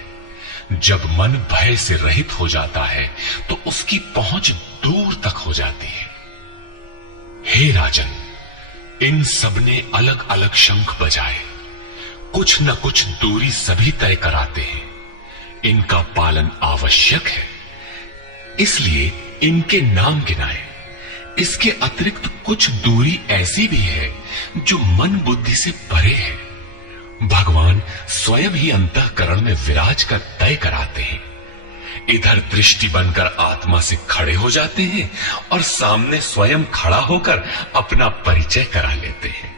जब मन भय से रहित हो जाता है तो उसकी पहुंच दूर तक हो जाती है। हे राजन, इन सब ने अलग अलग शंख बजाए। कुछ न कुछ दूरी सभी तय कराते हैं। इनका पालन आवश्यक है, इसलिए इनके नाम गिनाए। इसके अतिरिक्त कुछ दूरी ऐसी भी है जो मन बुद्धि से परे है। भगवान स्वयं ही अंतःकरण में विराज कर तय कराते हैं। इधर दृष्टि बनकर आत्मा से खड़े हो जाते हैं और सामने स्वयं खड़ा होकर अपना परिचय करा लेते हैं।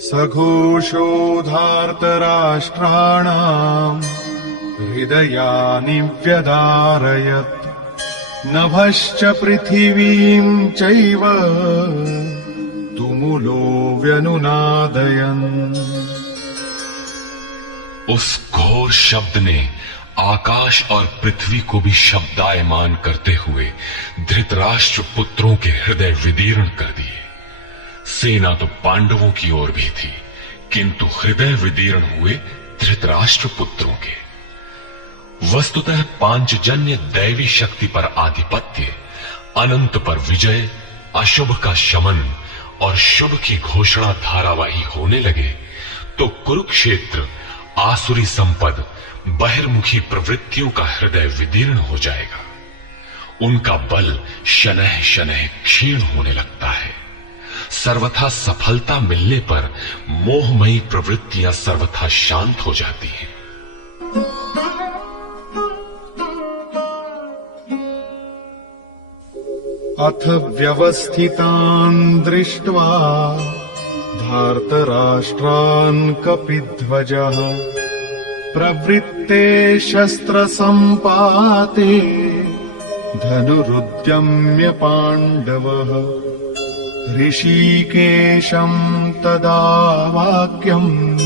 सघोषोधार्तराष्ट्राणाम् हृदयानि व्यदारयत् नभश्च पृथिवीं चैव तुमुलो व्यनुनादयन्। उस घोर शब्द ने आकाश और पृथ्वी को भी शब्दायमान करते हुए धृतराष्ट्र पुत्रों के हृदय विदीर्ण कर दिए। सेना तो पांडवों की ओर भी थी, किंतु हृदय विदीर्ण हुए धृतराष्ट्र पुत्रों के। वस्तुतः पांचजन्य दैवी शक्ति पर आधिपत्य, अनंत पर विजय, अशुभ का शमन और शुभ की घोषणा धारावाही होने लगे तो कुरुक्षेत्र आसुरी संपद, बहिर्मुखी प्रवृत्तियों का हृदय विदीर्ण हो जाएगा। उनका बल शनैः शनैः क्षीण होने लगता है। सर्वथा सफलता मिलने पर मोहमयी प्रवृत्तियां सर्वथा शांत हो जाती हैं। अथ व्यवस्थितान् दृष्ट्वा धार्तराष्ट्रान् कपिध्वजः प्रवृत्ते शस्त्रसम्पाते धनुरुद्यम्य पाण्डवः ऋषिकेशं तदा वाक्यम्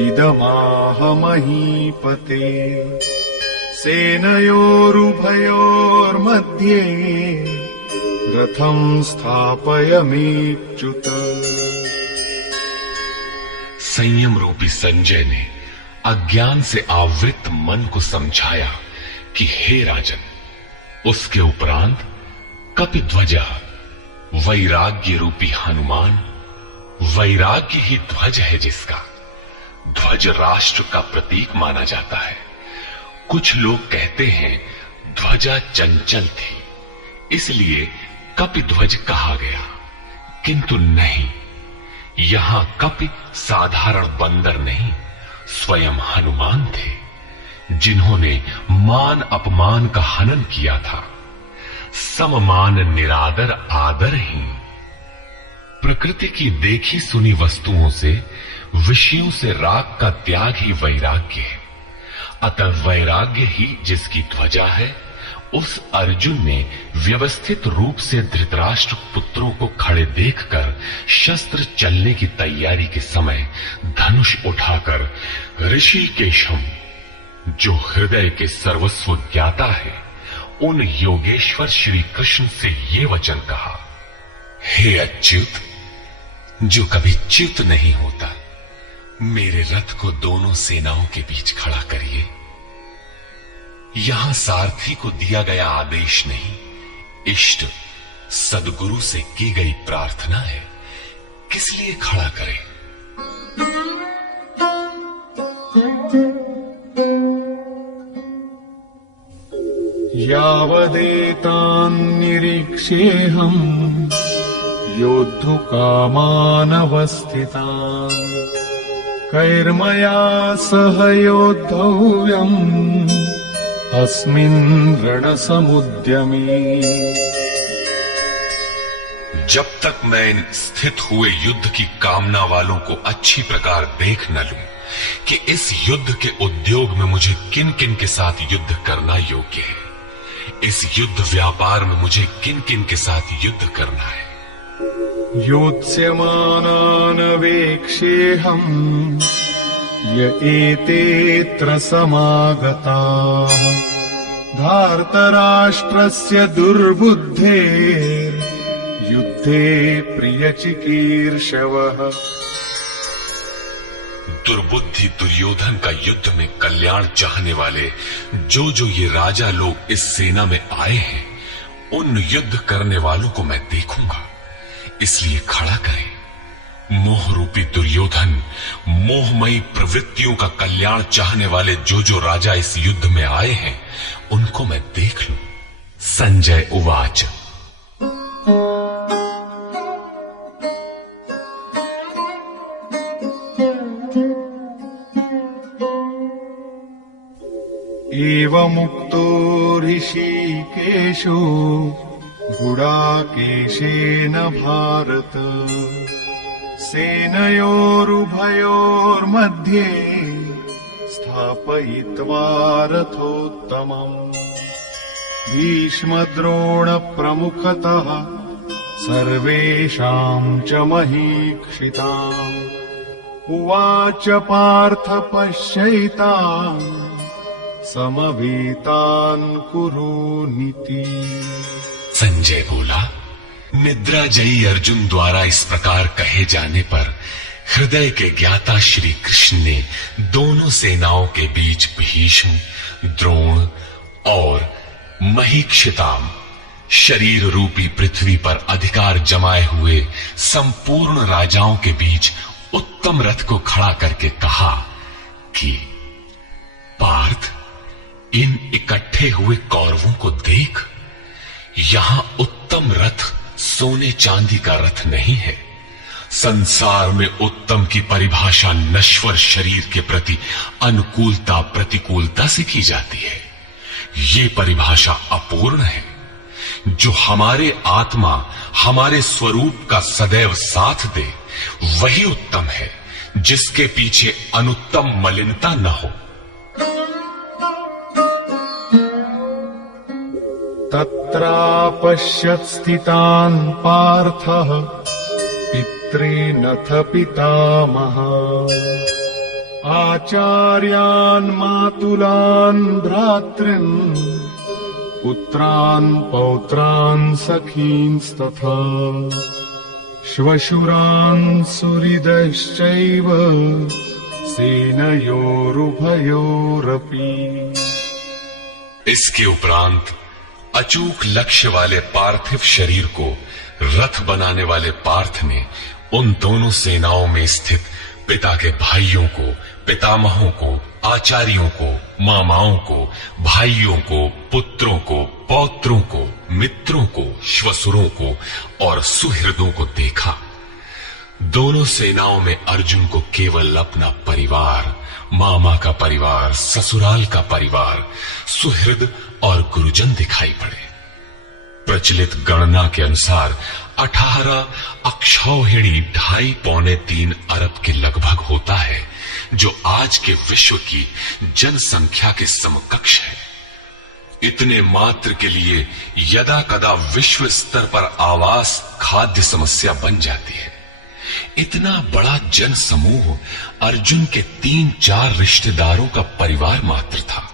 इदमाह महीपते सेनयोरुभयोर्मध्ये रथं स्थापयमेच्युत। संयम रूपी संजय ने अज्ञान से आवृत मन को समझाया कि हे राजन, उसके उपरांत कपिध्वजा, वैराग्य रूपी हनुमान, वैराग्य ही ध्वज है जिसका, ध्वज राष्ट्र का प्रतीक माना जाता है। कुछ लोग कहते हैं ध्वजा चंचल थी, इसलिए कपिध्वज कहा गया, किंतु नहीं, यहां कपि साधारण बंदर नहीं, स्वयं हनुमान थे, जिन्होंने मान अपमान का हनन किया था। सममान निरादर आदरहीन। प्रकृति की देखी सुनी वस्तुओं से, विषयों से राग का त्याग ही वैराग्य है। अतः वैराग्य ही जिसकी ध्वजा है, उस अर्जुन ने व्यवस्थित रूप से धृतराष्ट्र पुत्रों को खड़े देखकर शस्त्र चलने की तैयारी के समय धनुष उठाकर ऋषिकेशम, जो हृदय के सर्वस्व ज्ञाता है, उन योगेश्वर श्री कृष्ण से ये वचन कहा, हे अच्युत, जो कभी च्युत नहीं होता, मेरे रथ को दोनों सेनाओं के बीच खड़ा करिए। यहां सारथी को दिया गया आदेश नहीं, इष्ट सदगुरु से की गई प्रार्थना है, किस लिए खड़ा करें? यावदेतान्निरीक्ष्येऽहम् योद्धुकामानवस्थितान् कैर्मया सह योद्धव्यम् अस्मिन् रणसमुद्यमे। जब तक मैं इन स्थित हुए युद्ध की कामना वालों को अच्छी प्रकार देख न लूं कि इस युद्ध के उद्योग में मुझे किन किन के साथ युद्ध करना योग्य है, इस युद्ध व्यापार में मुझे किन किन के साथ युद्ध करना है। योत्स्यमानानवेक्ष्येऽहम् य एतेऽत्र समागताः धार्तराष्ट्रस्य दुर्बुद्धेर्युद्धे प्रियचिकीर्षवः। दुर्बुद्धि दुर्योधन का युद्ध में कल्याण चाहने वाले जो जो ये राजा लोग इस सेना में आए हैं, उन युद्ध करने वालों को मैं देखूंगा, इसलिए खड़ा करें। मोह रूपी दुर्योधन, मोहमयी प्रवृत्तियों का कल्याण चाहने वाले जो जो राजा इस युद्ध में आए हैं, उनको मैं देख लूं। संजय उवाच। एवमुक्तो ऋषिकेशो गुडाकेशेन भारत सेनयोरुभयोर्मध्ये स्थापयित्वा रथोत्तमम् भीष्मद्रोणप्रमुखतः सर्वेषां च महीक्षिताम् उवाच पार्थ पश्यैताम् समवेतान् कुरु नीति। संजय बोला, निद्रा जयी अर्जुन द्वारा इस प्रकार कहे जाने पर हृदय के ज्ञाता श्री कृष्ण ने दोनों सेनाओं के बीच भीष्म, द्रोण और महीक्षिताम शरीर रूपी पृथ्वी पर अधिकार जमाए हुए संपूर्ण राजाओं के बीच उत्तम रथ को खड़ा करके कहा कि पार्थ, इन इकट्ठे हुए कौरवों को देख, यहां उत्तम रथ सोने चांदी का रथ नहीं है। संसार में उत्तम की परिभाषा नश्वर शरीर के प्रति अनुकूलता प्रतिकूलता से की जाती है। ये परिभाषा अपूर्ण है। जो हमारे आत्मा, हमारे स्वरूप का सदैव साथ दे, वही उत्तम है, जिसके पीछे अनुत्तम मलिनता न हो। तत्रापश्यत् स्थितान् पार्थः पितॄनथ पितामहान् आचार्यान् मातुलान् भ्रातॄन् पुत्रान् पौत्रान् सखींस्तथा श्वशुरान् सुहृदश्चैव सेनयोरुभयोरपि। इसके उपरांत अचूक लक्ष्य वाले पार्थिव शरीर को रथ बनाने वाले पार्थ ने उन दोनों सेनाओं में स्थित पिता के भाइयों को, पितामहों को, आचार्यों को, मामाओं को, भाइयों को, पुत्रों को, पौत्रों को, मित्रों को, श्वसुरों को और सुहृदों को देखा। दोनों सेनाओं में अर्जुन को केवल अपना परिवार, मामा का परिवार, ससुराल का परिवार, सुहृद और गुरुजन दिखाई पड़े। प्रचलित गणना के अनुसार 18 अक्षौहिणी 2.5-3 अरब के लगभग होता है, जो आज के विश्व की जनसंख्या के समकक्ष है। इतने मात्र के लिए यदा कदा विश्व स्तर पर आवास खाद्य समस्या बन जाती है। इतना बड़ा जन समूह अर्जुन के 3-4 रिश्तेदारों का परिवार मात्र था।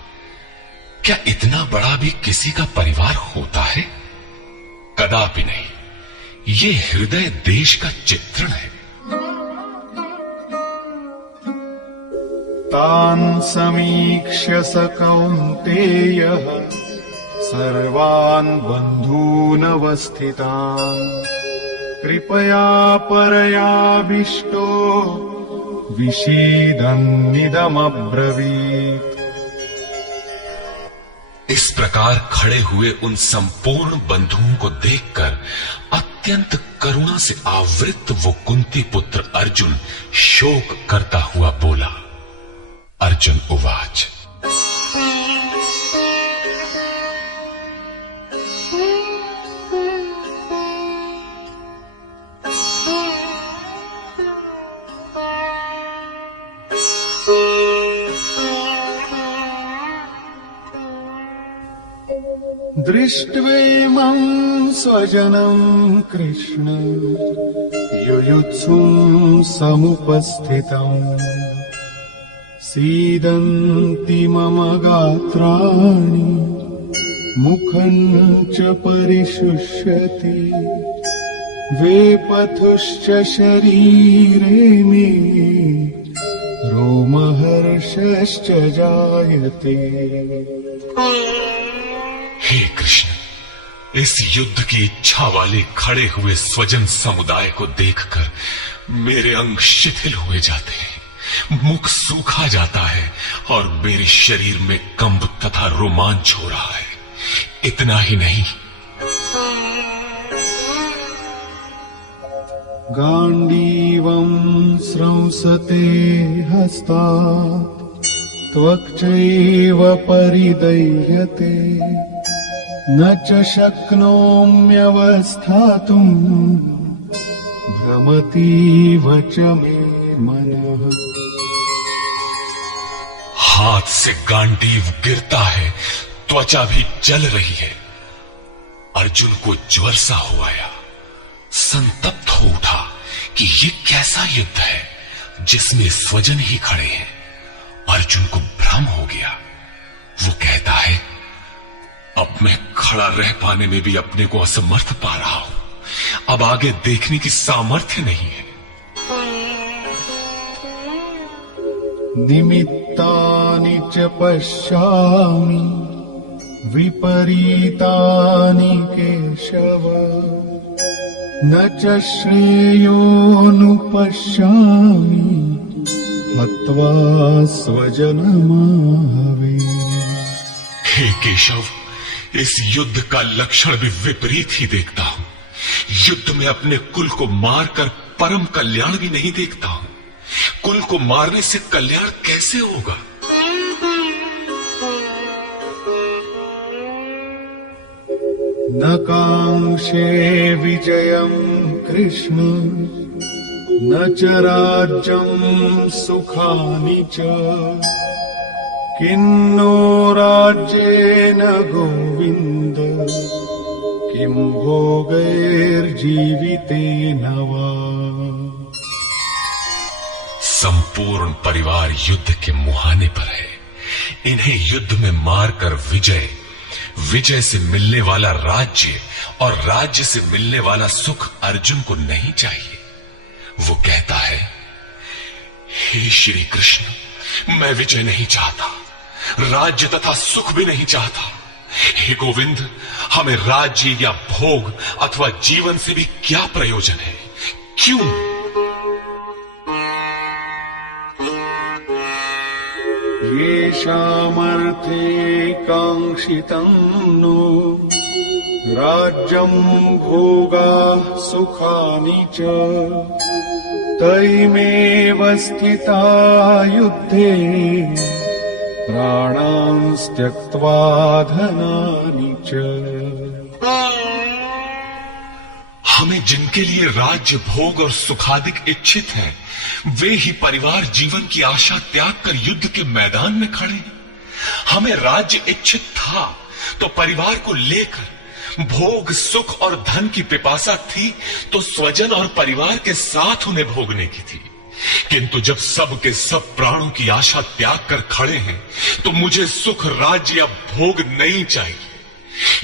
क्या इतना बड़ा भी किसी का परिवार होता है? कदापि नहीं। ये हृदय देश का चित्रण है। तान् समीक्ष्य स कौन्तेयः सर्वान् बन्धूनवस्थितान् कृपया परयाविष्टो विषीदन्निदमब्रवीत्। इस प्रकार खड़े हुए उन संपूर्ण बंधुओं को देखकर अत्यंत करुणा से आवृत वो कुंती पुत्र अर्जुन शोक करता हुआ बोला। अर्जुन उवाच, दृष्ट्वेमं स्वजनं कृष्ण युयुत्सुं समुपस्थितम् सीदन्ति मम गात्राणि मुखं च परिशुष्यति वेपथुश्च शरीरे मे रोमहर्षश्च जायते। हे कृष्ण, इस युद्ध की इच्छा वाले खड़े हुए स्वजन समुदाय को देखकर मेरे अंग शिथिल हुए जाते हैं, मुख सूखा जाता है और मेरे शरीर में कंप तथा रोमांच हो रहा है। इतना ही नहीं, गांडीवं स्रंसते हस्तात् त्वक्चैव परिदह्यते न च शक्नोम्यवस्थातुम् भ्रमतीव च मे मनः। हाथ से गांडीव गिरता है, त्वचा भी जल रही है। अर्जुन को ज्वर सा हो आया, संतप्त हो उठा कि ये कैसा युद्ध है जिसमें स्वजन ही खड़े हैं। अर्जुन को भ्रम हो गया। वो कहता है, अब मैं खड़ा रह पाने में भी अपने को असमर्थ पा रहा हूं। अब आगे देखने की सामर्थ्य नहीं है। निमित्तानि च पश्यामि विपरीतानि केशव न च श्रेयोऽनुपश्यामि हत्वा स्वजनमाहवे। हे केशव, इस युद्ध का लक्षण भी विपरीत ही देखता हूं। युद्ध में अपने कुल को मारकर परम कल्याण भी नहीं देखता हूं। कुल को मारने से कल्याण कैसे होगा? न कांक्षे विजयं कृष्ण न च राज्यं सुखानि च किन्नो राज्येन गोविन्द किं भोगैर्जीवितेन वा। संपूर्ण परिवार युद्ध के मुहाने पर है। इन्हें युद्ध में मारकर विजय से मिलने वाला राज्य और राज्य से मिलने वाला सुख अर्जुन को नहीं चाहिए। वो कहता है, हे श्री कृष्ण, मैं विजय नहीं चाहता, राज्य तथा सुख भी नहीं चाहता। हे गोविंद, हमें राज्य या भोग अथवा जीवन से भी क्या प्रयोजन है? क्यों? येषामर्थे काङ्क्षितं नो राज्यं भोगाः सुखानि च तैमेव स्थिता युद्धे प्राणान् त्यक्त्वा धनानि च। हमें जिनके लिए राज्य भोग और सुखादिक इच्छित हैं, वे ही परिवार जीवन की आशा त्याग कर युद्ध के मैदान में खड़े हैं। हमें राज्य इच्छित था तो परिवार को लेकर भोग सुख और धन की पिपासा थी तो स्वजन और परिवार के साथ उन्हें भोगने की थी। किंतु जब सब के सब प्राणों की आशा त्याग कर खड़े हैं तो मुझे सुख राज्य या भोग नहीं चाहिए।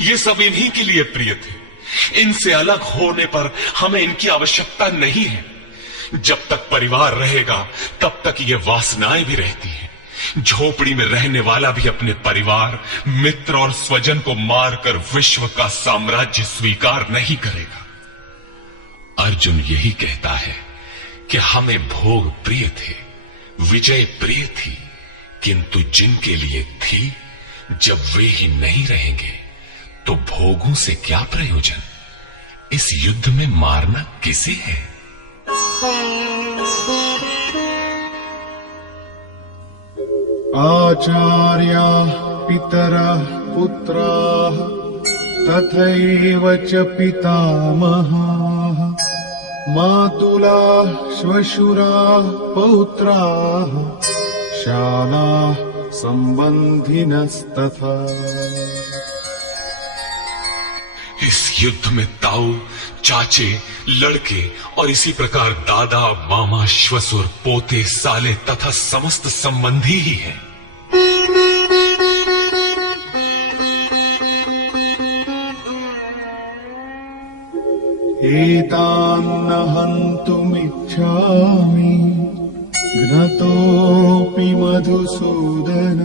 ये सब इन्हीं के लिए प्रिय थे। इनसे अलग होने पर हमें इनकी आवश्यकता नहीं है। जब तक परिवार रहेगा तब तक ये वासनाएं भी रहती हैं। झोपड़ी में रहने वाला भी अपने परिवार, मित्र और स्वजन को मारकर विश्व का साम्राज्य स्वीकार नहीं करेगा। अर्जुन यही कहता है कि हमें भोग प्रिय थे, विजय प्रिय थी, किंतु जिनके लिए थी, जब वे ही नहीं रहेंगे तो भोगों से क्या प्रयोजन? इस युद्ध में मारना किसे है? आचार्याः पितरः पुत्राः तथैव च पितामहाः मातुलाः श्वशुराः पौत्राः शालाः सम्बन्धिनस्तथा। इस युद्ध में ताऊ, चाचे, लड़के और इसी प्रकार दादा, मामा, श्वसुर, पोते, साले तथा समस्त संबंधी ही हैं। एतान्न हन्तुमिच्छामि घ्नतोऽपि मधुसूदन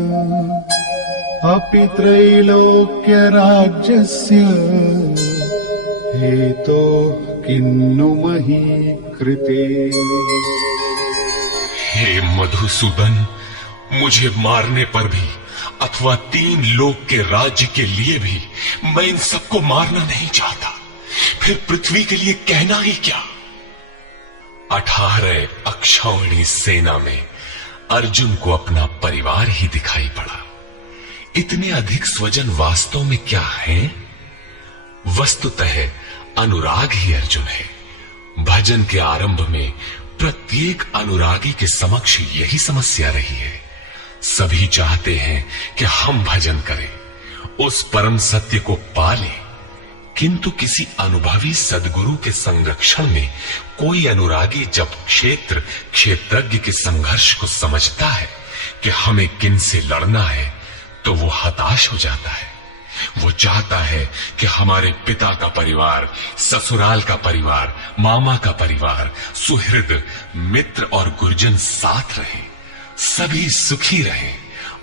अपि त्रैलोक्यराज्यस्य हेतो किन्नु मही कृते। हे मधुसूदन, मुझे मारने पर भी अथवा 3 लोक के राज्य के लिए भी मैं इन सबको मारना नहीं चाहता। फिर पृथ्वी के लिए कहना ही क्या? 18 अक्षौहिणी सेना में अर्जुन को अपना परिवार ही दिखाई पड़ा। इतने अधिक स्वजन वास्तव में क्या हैं? वस्तुतः अनुराग ही अर्जुन है। भजन के आरंभ में प्रत्येक अनुरागी के समक्ष यही समस्या रही है। सभी चाहते हैं कि हम भजन करें, उस परम सत्य को पालें, किंतु किसी अनुभवी सद्गुरु के संरक्षण में कोई अनुरागी जब क्षेत्रज्ञ के संघर्ष को समझता है कि हमें किन से लड़ना है, तो वो हताश हो जाता है। वो चाहता है कि हमारे पिता का परिवार, ससुराल का परिवार, मामा का परिवार, सुहृद, मित्र और गुरुजन साथ रहे, सभी सुखी रहें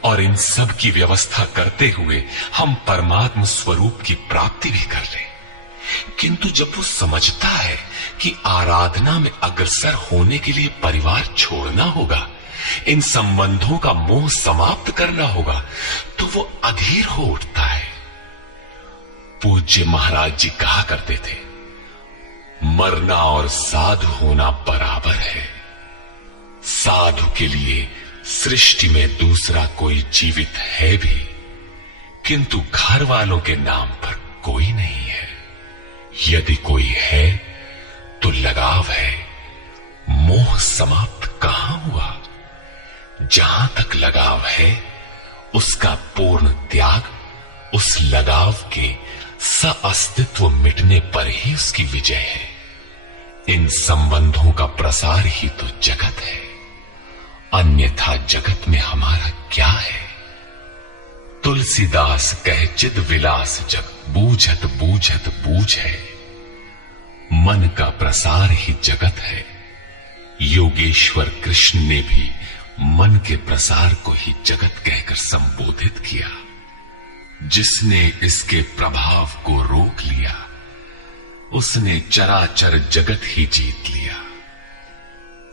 और इन सब की व्यवस्था करते हुए हम परमात्म स्वरूप की प्राप्ति भी कर लें। किंतु जब वो समझता है कि आराधना में अग्रसर होने के लिए परिवार छोड़ना होगा, इन संबंधों का मोह समाप्त करना होगा, तो वो अधीर हो उठता है। पूज्य महाराज जी कहा करते थे, मरना और साधु होना बराबर है। साधु के लिए सृष्टि में दूसरा कोई जीवित है भी, किंतु घर वालों के नाम पर कोई नहीं है। यदि कोई है तो लगाव है, मोह समाप्त कहां हुआ? जहां तक लगाव है, उसका पूर्ण त्याग, उस लगाव के अस्तित्व मिटने पर ही उसकी विजय है। इन संबंधों का प्रसार ही तो जगत है, अन्यथा जगत में हमारा क्या है? तुलसीदास कहे चिद विलास जग बूझत बूझत बूझ है। मन का प्रसार ही जगत है। योगेश्वर कृष्ण ने भी मन के प्रसार को ही जगत कहकर संबोधित किया। जिसने इसके प्रभाव को रोक लिया, उसने चराचर जगत ही जीत लिया।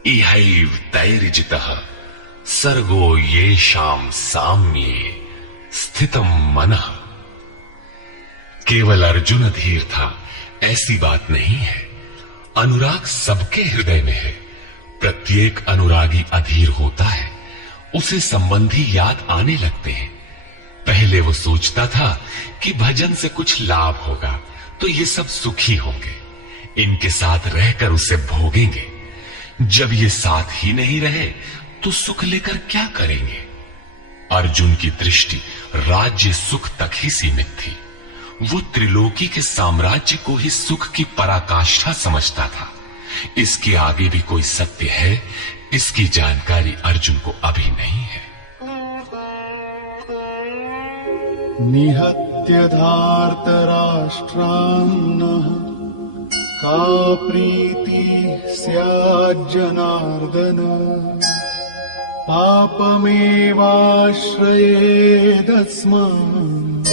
इहैव तैर्जितः सर्गो येषां साम्ये स्थितम मनः। केवल अर्जुन अधीर था ऐसी बात नहीं है। अनुराग सबके हृदय में है। प्रत्येक अनुरागी अधीर होता है, उसे संबंधी याद आने लगते हैं। पहले वो सोचता था कि भजन से कुछ लाभ होगा तो ये सब सुखी होंगे, इनके साथ रहकर उसे भोगेंगे। जब ये साथ ही नहीं रहे तो सुख लेकर क्या करेंगे? अर्जुन की दृष्टि राज्य सुख तक ही सीमित थी। वो त्रिलोकी के साम्राज्य को ही सुख की पराकाष्ठा समझता था। इसके आगे भी कोई सत्य है, इसकी जानकारी अर्जुन को अभी नहीं है। निहत्य धार्तराष्ट्रान्नः का प्रीति स्याज्जनार्दन पापमेवाश्रयेदस्मान्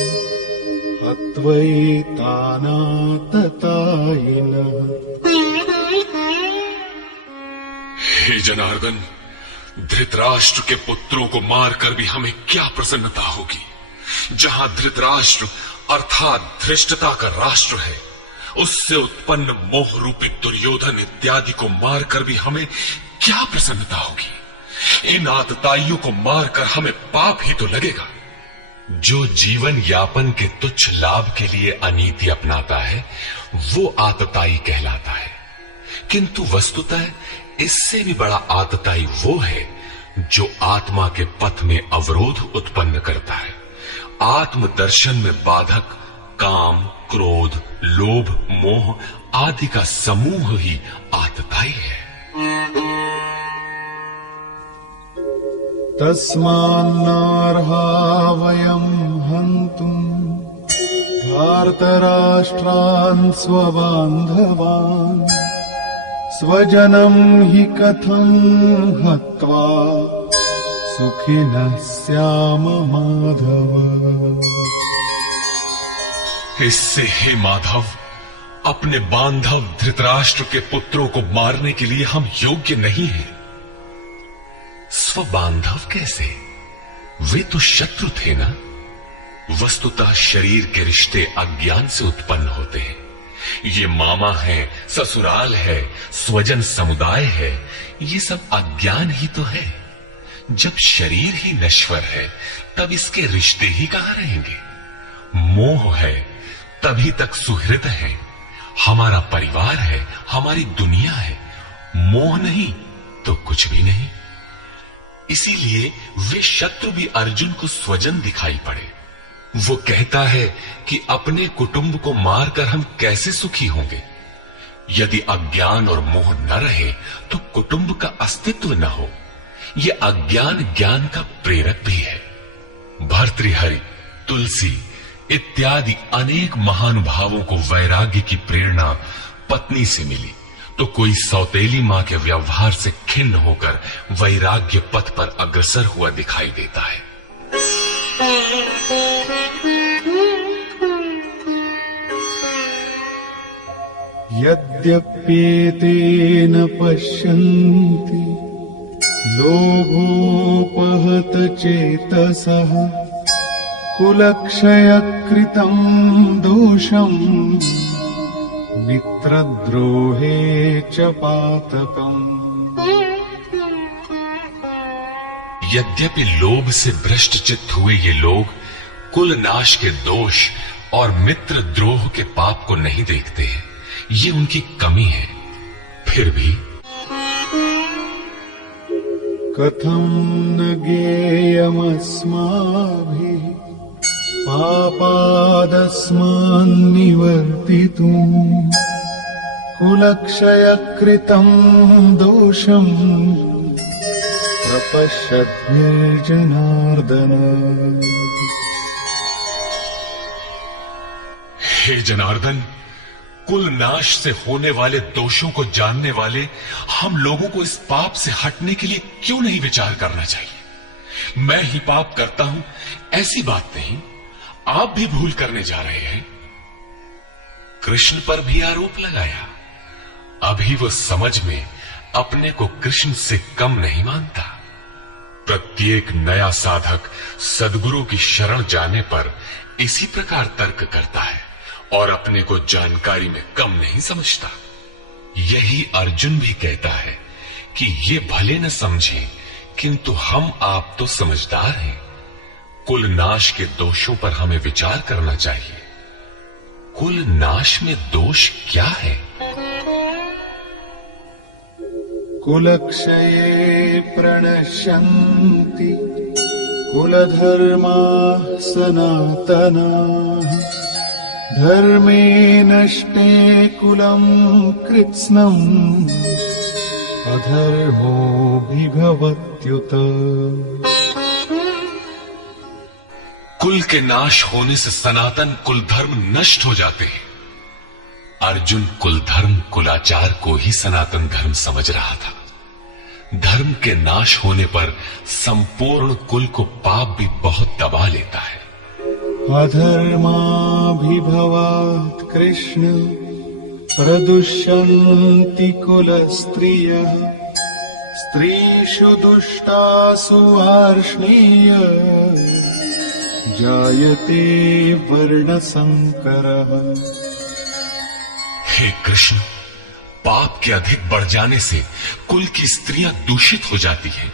हत्वैतानाततायिनः। हे जनार्दन, धृतराष्ट्र के पुत्रों को मारकर भी हमें क्या प्रसन्नता होगी? जहां धृतराष्ट्र अर्थात धृष्टता का राष्ट्र है, उससे उत्पन्न मोह रूपी दुर्योधन इत्यादि को मारकर भी हमें क्या प्रसन्नता होगी? इन आतताइयों को मारकर हमें पाप ही तो लगेगा। जो जीवन यापन के तुच्छ लाभ के लिए अनीति अपनाता है, वो आतताई कहलाता है। किंतु वस्तुतः इससे भी बड़ा आतताई वो है जो आत्मा के पथ में अवरोध उत्पन्न करता है। आत्मदर्शन में बाधक काम, क्रोध, लोभ, मोह आदि का समूह ही आतताई है। तस्मान्नार्हा वयं हन्तुं धार्तराष्ट्रान् स्वबान्धवान् स्वजनं हि कथं हत्वा सुखिनः स्याम माधव। इससे हे माधव, अपने बांधव धृतराष्ट्र के पुत्रों को मारने के लिए हम योग्य नहीं हैं। स्वबांधव कैसे? वे तो शत्रु थे ना। वस्तुतः शरीर के रिश्ते अज्ञान से उत्पन्न होते हैं। ये मामा है, ससुराल है, स्वजन समुदाय है, ये सब अज्ञान ही तो है। जब शरीर ही नश्वर है तब इसके रिश्ते ही कहां रहेंगे? मोह है तभी तक सुहृद है, हमारा परिवार है, हमारी दुनिया है। मोह नहीं तो कुछ भी नहीं। इसीलिए वे शत्रु भी अर्जुन को स्वजन दिखाई पड़े। वो कहता है कि अपने कुटुंब को मारकर हम कैसे सुखी होंगे? यदि अज्ञान और मोह न रहे तो कुटुंब का अस्तित्व न हो। यह अज्ञान ज्ञान का प्रेरक भी है। भर्तृहरि, तुलसी इत्यादि अनेक महानुभावों को वैराग्य की प्रेरणा पत्नी से मिली, तो कोई सौतेली मां के व्यवहार से खिन्न होकर वैराग्य पथ पर अग्रसर हुआ दिखाई देता है। यद्यप्येतेन पश्यन्ति लोभोपहत चेतसः कुलक्षयकृतं दोषम् मित्रद्रोहे च पातकम्। यद्यपि लोभ से भ्रष्ट चित्त हुए ये लोग कुल नाश के दोष और मित्र द्रोह के पाप को नहीं देखते, ये उनकी कमी है। फिर भी कथं न ज्ञेयमस्माभिः पापादस्मान्निवर्तितुम् कुलक्षयकृतं दोषम् प्रपश्यद्भिर्जनार्दन। हे जनार्दन, कुल नाश से होने वाले दोषों को जानने वाले हम लोगों को इस पाप से हटने के लिए क्यों नहीं विचार करना चाहिए? मैं ही पाप करता हूं ऐसी बात नहीं, आप भी भूल करने जा रहे हैं। कृष्ण पर भी आरोप लगाया। अभी वो समझ में अपने को कृष्ण से कम नहीं मानता। प्रत्येक नया साधक सद्गुरु की शरण जाने पर इसी प्रकार तर्क करता है और अपने को जानकारी में कम नहीं समझता। यही अर्जुन भी कहता है कि ये भले न समझें, किंतु हम आप तो समझदार हैं। कुल नाश के दोषों पर हमें विचार करना चाहिए। कुल नाश में दोष क्या है? कुलक्षये प्रणश्यन्ति कुलधर्माः सनातनाः धर्मे नष्टे कुलं कृत्स्नम् अधर्मोऽभिभवत्युत। कुल के नाश होने से सनातन कुल धर्म नष्ट हो जाते हैं। अर्जुन कुल धर्म कुलाचार को ही सनातन धर्म समझ रहा था। धर्म के नाश होने पर संपूर्ण कुल को पाप भी बहुत दबा लेता है। अधर्माभिभवात् कृष्ण प्रदुष्यन्ति कुलस्त्रियः स्त्रीषु दुष्टासु वार्ष्णेय जायते वर्णसंकरः। हे कृष्ण, पाप के अधिक बढ़ जाने से कुल की स्त्रियां दूषित हो जाती हैं।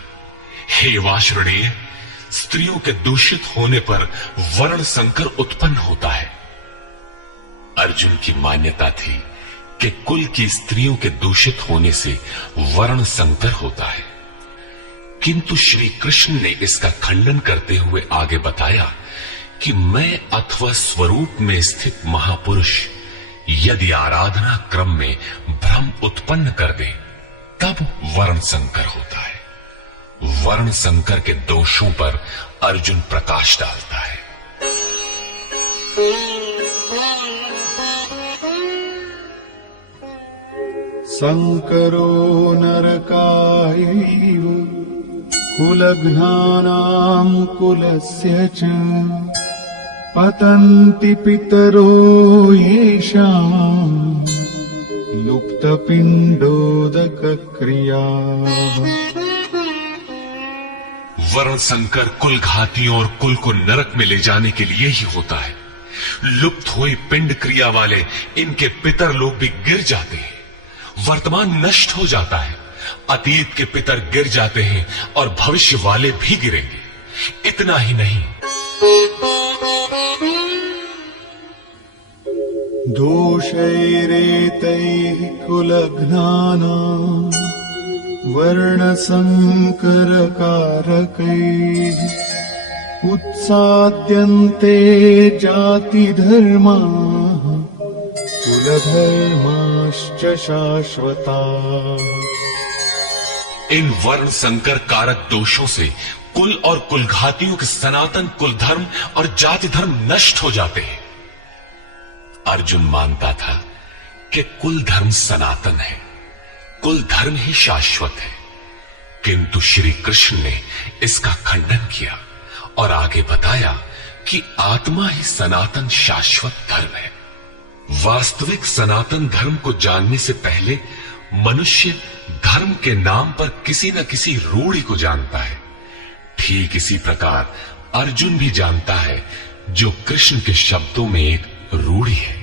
हे वार्ष्णेय, स्त्रियों के दूषित होने पर वर्ण संकर उत्पन्न होता है। अर्जुन की मान्यता थी कि कुल की स्त्रियों के दूषित होने से वर्ण संकर होता है, किंतु श्री कृष्ण ने इसका खंडन करते हुए आगे बताया कि मैं अथवा स्वरूप में स्थित महापुरुष यदि आराधना क्रम में भ्रम उत्पन्न कर दे तब वर्ण संकर होता है। वर्ण संकर के दोषों पर अर्जुन प्रकाश डालता है। संकरो नरकायैव कुलघ्नानां कुलस्य च पतन्ति पितरो येषाम् लुप्तपिण्डोदकक्रियाः। वर्ण संकर कुल घातियों और कुल को नरक में ले जाने के लिए ही होता है। लुप्त हुई पिंड क्रिया वाले इनके पितर लोग भी गिर जाते हैं। वर्तमान नष्ट हो जाता है, अतीत के पितर गिर जाते हैं और भविष्य वाले भी गिरेंगे। इतना ही नहीं, दोषैरेतैः कुलघ्नानाम् वर्णसंकरकारकैः उत्साद्यन्ते जातिधर्माः कुलधर्माश्च शाश्वताः। इन वर्ण संकर कारक दोषों से कुल और कुलघातियों के सनातन कुल धर्म और जाति धर्म नष्ट हो जाते हैं। अर्जुन मानता था कि कुल धर्म सनातन है, कुल धर्म ही शाश्वत है, किंतु श्री कृष्ण ने इसका खंडन किया और आगे बताया कि आत्मा ही सनातन शाश्वत धर्म है। वास्तविक सनातन धर्म को जानने से पहले मनुष्य धर्म के नाम पर किसी न किसी रूढ़ि को जानता है। ठीक इसी प्रकार अर्जुन भी जानता है, जो कृष्ण के शब्दों में एक रूढ़ि है।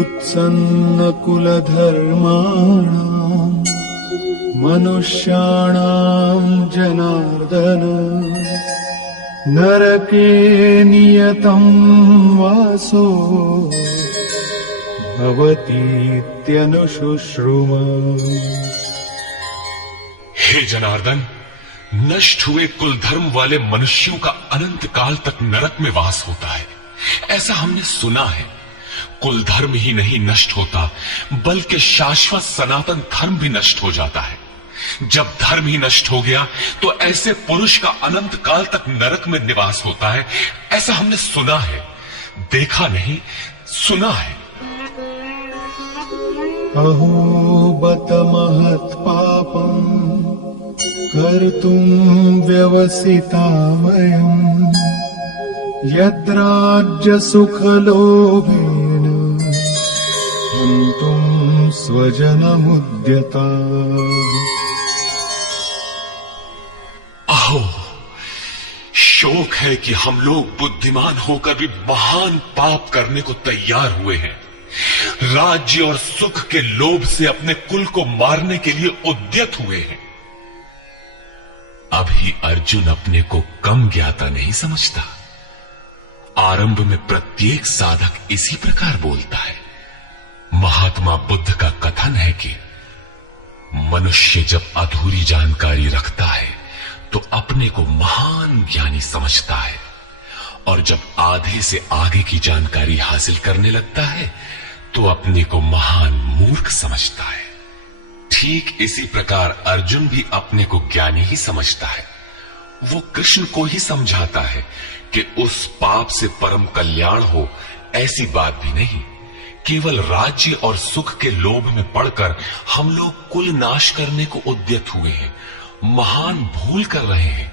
उत्सन्न कुल धर्माणाम् मनुष्याणाम् जनार्दन नरके नियतं वासो भवतीत्यनुशुश्रुम। हे जनार्दन, नष्ट हुए कुल धर्म वाले मनुष्यों का अनंत काल तक नरक में वास होता है, ऐसा हमने सुना है। कुल धर्म ही नहीं नष्ट होता, बल्कि शाश्वत सनातन धर्म भी नष्ट हो जाता है। जब धर्म ही नष्ट हो गया तो ऐसे पुरुष का अनंत काल तक नरक में निवास होता है, ऐसा हमने सुना है, देखा नहीं, सुना है। अहो बत महत् पापम् कर्तुम् व्यवसिता वयम् यद्राज्य सुखलोभेन हन्तुम् स्वजनमुद्यता। अहो, शोक है कि हम लोग बुद्धिमान होकर भी महान पाप करने को तैयार हुए हैं। राज्य और सुख के लोभ से अपने कुल को मारने के लिए उद्यत हुए हैं। अभी अर्जुन अपने को कम ज्ञाता नहीं समझता। आरंभ में प्रत्येक साधक इसी प्रकार बोलता है। महात्मा बुद्ध का कथन है कि मनुष्य जब अधूरी जानकारी रखता है तो अपने को महान ज्ञानी समझता है, और जब आधे से आगे की जानकारी हासिल करने लगता है तो अपने को महान मूर्ख समझता है। ठीक इसी प्रकार अर्जुन भी अपने को ज्ञानी ही समझता है। वो कृष्ण को ही समझाता है कि उस पाप से परम कल्याण हो, ऐसी बात भी नहीं। केवल राज्य और सुख के लोभ में पड़कर हम लोग कुल नाश करने को उद्यत हुए हैं, महान भूल कर रहे हैं।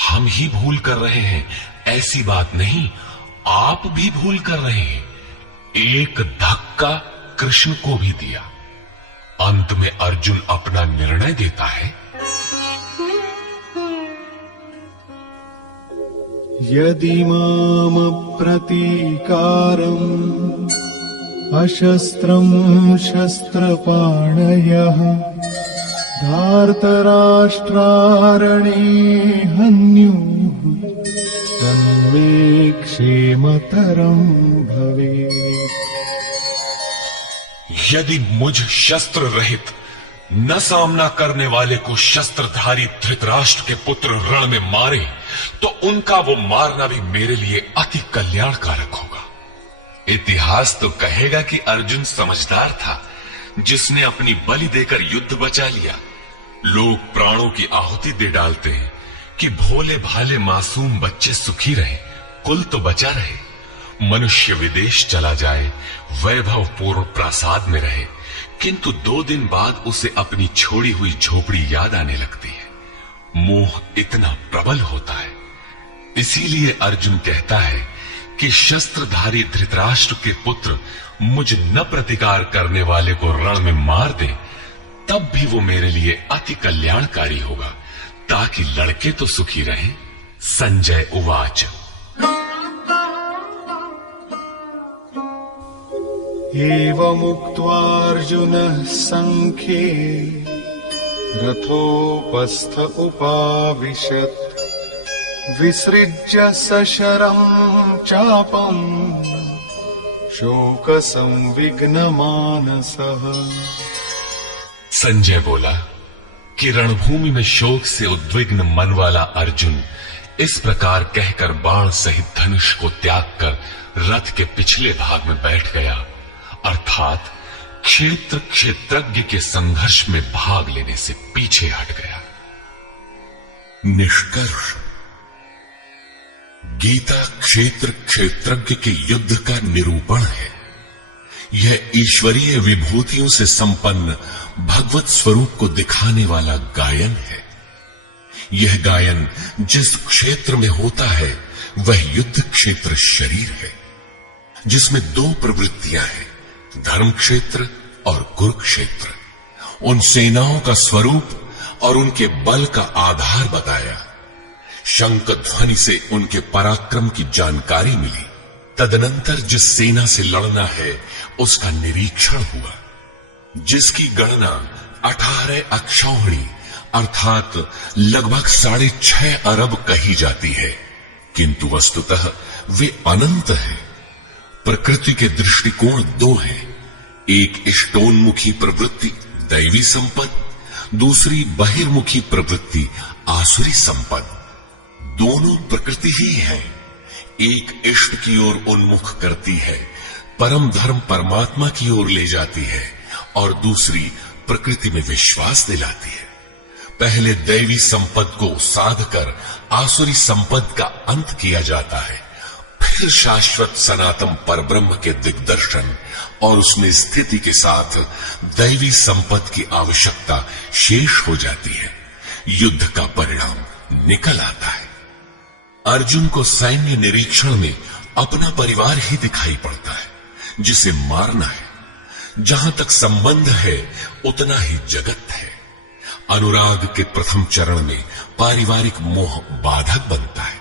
हम ही भूल कर रहे हैं, ऐसी बात नहीं, आप भी भूल कर रहे हैं। एक धक्का कृष्ण को भी दिया। अंत में अर्जुन अपना निर्णय देता है। यदि माम प्रतीकारम् अशस्त्रम् शस्त्रपाणयः धार्तराष्ट्रारणे हन्युः तन्मे क्षेमतरम् भवेत्। यदि मुझ शस्त्र रहित न सामना करने वाले को शस्त्रधारी धृतराष्ट्र के पुत्र रण में मारे तो उनका वो मारना भी मेरे लिए अति कल्याणकारक होगा। इतिहास तो कहेगा कि अर्जुन समझदार था, जिसने अपनी बलि देकर युद्ध बचा लिया। लोग प्राणों की आहुति दे डालते हैं कि भोले भाले मासूम बच्चे सुखी रहे, कुल तो बचा रहे। मनुष्य विदेश चला जाए, वैभव पूर्ण प्रासाद में रहे, किंतु 2 दिन बाद उसे अपनी छोड़ी हुई झोपड़ी याद आने लगती है। मोह इतना प्रबल होता है। इसीलिए अर्जुन कहता है कि शस्त्रधारी धृतराष्ट्र के पुत्र मुझ न प्रतिकार करने वाले को रण में मार दे, तब भी वो मेरे लिए अति कल्याणकारी होगा, ताकि लड़के तो सुखी रहें। संजय उवाच। एवमुक्त्वार्जुनः संख्ये रथोपस्थ उपाविशत् विसृज्य सशरम् चापम् शोकसंविघ्नमानसः। संजय बोला कि रणभूमि में शोक से उद्विग्न मन वाला अर्जुन इस प्रकार कहकर बाण सहित धनुष को त्याग कर रथ के पिछले भाग में बैठ गया, अर्थात क्षेत्र क्षेत्रज्ञ के संघर्ष में भाग लेने से पीछे हट गया। निष्कर्ष, गीता क्षेत्र क्षेत्रज्ञ के युद्ध का निरूपण है। यह ईश्वरीय विभूतियों से संपन्न भगवत स्वरूप को दिखाने वाला गायन है। यह गायन जिस क्षेत्र में होता है वह युद्ध क्षेत्र शरीर है, जिसमें दो प्रवृत्तियां हैं, धर्म क्षेत्र और कुरुक्षेत्र। उन सेनाओं का स्वरूप और उनके बल का आधार बताया। शंख ध्वनि से उनके पराक्रम की जानकारी मिली। तदनंतर जिस सेना से लड़ना है उसका निरीक्षण हुआ, जिसकी गणना 18 अक्षौहिणी अर्थात लगभग 6.5 अरब कही जाती है, किंतु वस्तुतः वे अनंत है। प्रकृति के दृष्टिकोण दो हैं, एक इष्टोन्मुखी प्रवृत्ति दैवी संपद, दूसरी बहिर्मुखी प्रवृत्ति आसुरी संपद। दोनों प्रकृति ही है। एक इष्ट की ओर उन्मुख करती है, परम धर्म परमात्मा की ओर ले जाती है, और दूसरी प्रकृति में विश्वास दिलाती है। पहले दैवी संपद को साध कर आसुरी संपद का अंत किया जाता है, फिर शाश्वत सनातन परब्रह्म के दिग्दर्शन और उसमें स्थिति के साथ दैवी संपद की आवश्यकता शेष हो जाती है। युद्ध का परिणाम निकल आता है। अर्जुन को सैन्य निरीक्षण में अपना परिवार ही दिखाई पड़ता है, जिसे मारना है। जहां तक संबंध है उतना ही जगत है। अनुराग के प्रथम चरण में पारिवारिक मोह बाधक बनता है।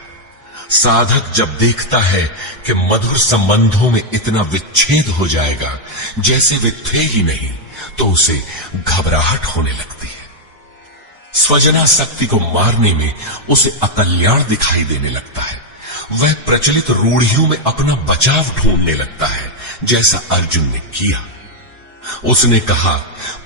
साधक जब देखता है कि मधुर संबंधों में इतना विच्छेद हो जाएगा जैसे वे थे ही नहीं, तो उसे घबराहट होने लगती है। स्वजनासक्ति को मारने में उसे अकल्याण दिखाई देने लगता है। वह प्रचलित रूढ़ियों में अपना बचाव ढूंढने लगता है, जैसा अर्जुन ने किया। उसने कहा,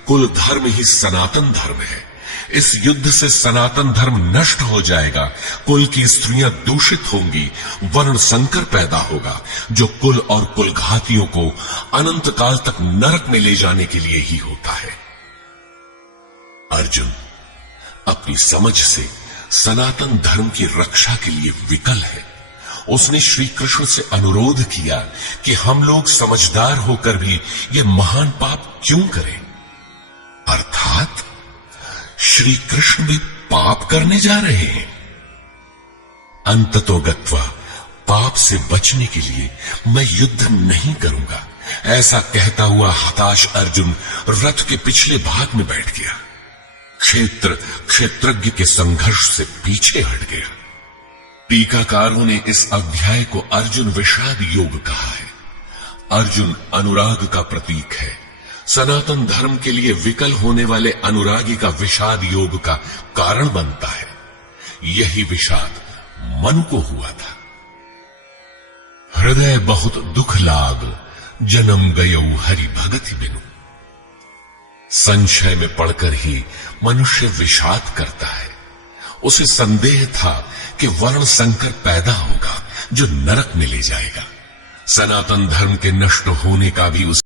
कुल धर्म ही सनातन धर्म है। इस युद्ध से सनातन धर्म नष्ट हो जाएगा, कुल की स्त्रियां दूषित होंगी, वर्ण संकर पैदा होगा, जो कुल और कुल घातियों को अनंत काल तक नरक में ले जाने के लिए ही होता है। अर्जुन अपनी समझ से सनातन धर्म की रक्षा के लिए विकल है। उसने श्री कृष्ण से अनुरोध किया कि हम लोग समझदार होकर भी यह महान पाप क्यों करें। अर्थात श्री कृष्ण भी पाप करने जा रहे हैं। अंततोगत्वा पाप से बचने के लिए मैं युद्ध नहीं करूंगा, ऐसा कहता हुआ हताश अर्जुन रथ के पिछले भाग में बैठ गया। क्षेत्र क्षेत्रज्ञ के संघर्ष से पीछे हट गया। टीकाकारों ने इस अध्याय को अर्जुन विषाद योग कहा है। अर्जुन अनुराग का प्रतीक है। सनातन धर्म के लिए विकल होने वाले अनुरागी का विषाद योग का कारण बनता है। यही विषाद मनु को हुआ था। हृदय बहुत दुख लाग, जन्म गयऊ हरि भगति बिनु। संशय में पड़कर ही मनुष्य विषाद करता है। उसे संदेह था कि वर्ण संकर पैदा होगा जो नरक में ले जाएगा। सनातन धर्म के नष्ट होने का भी उस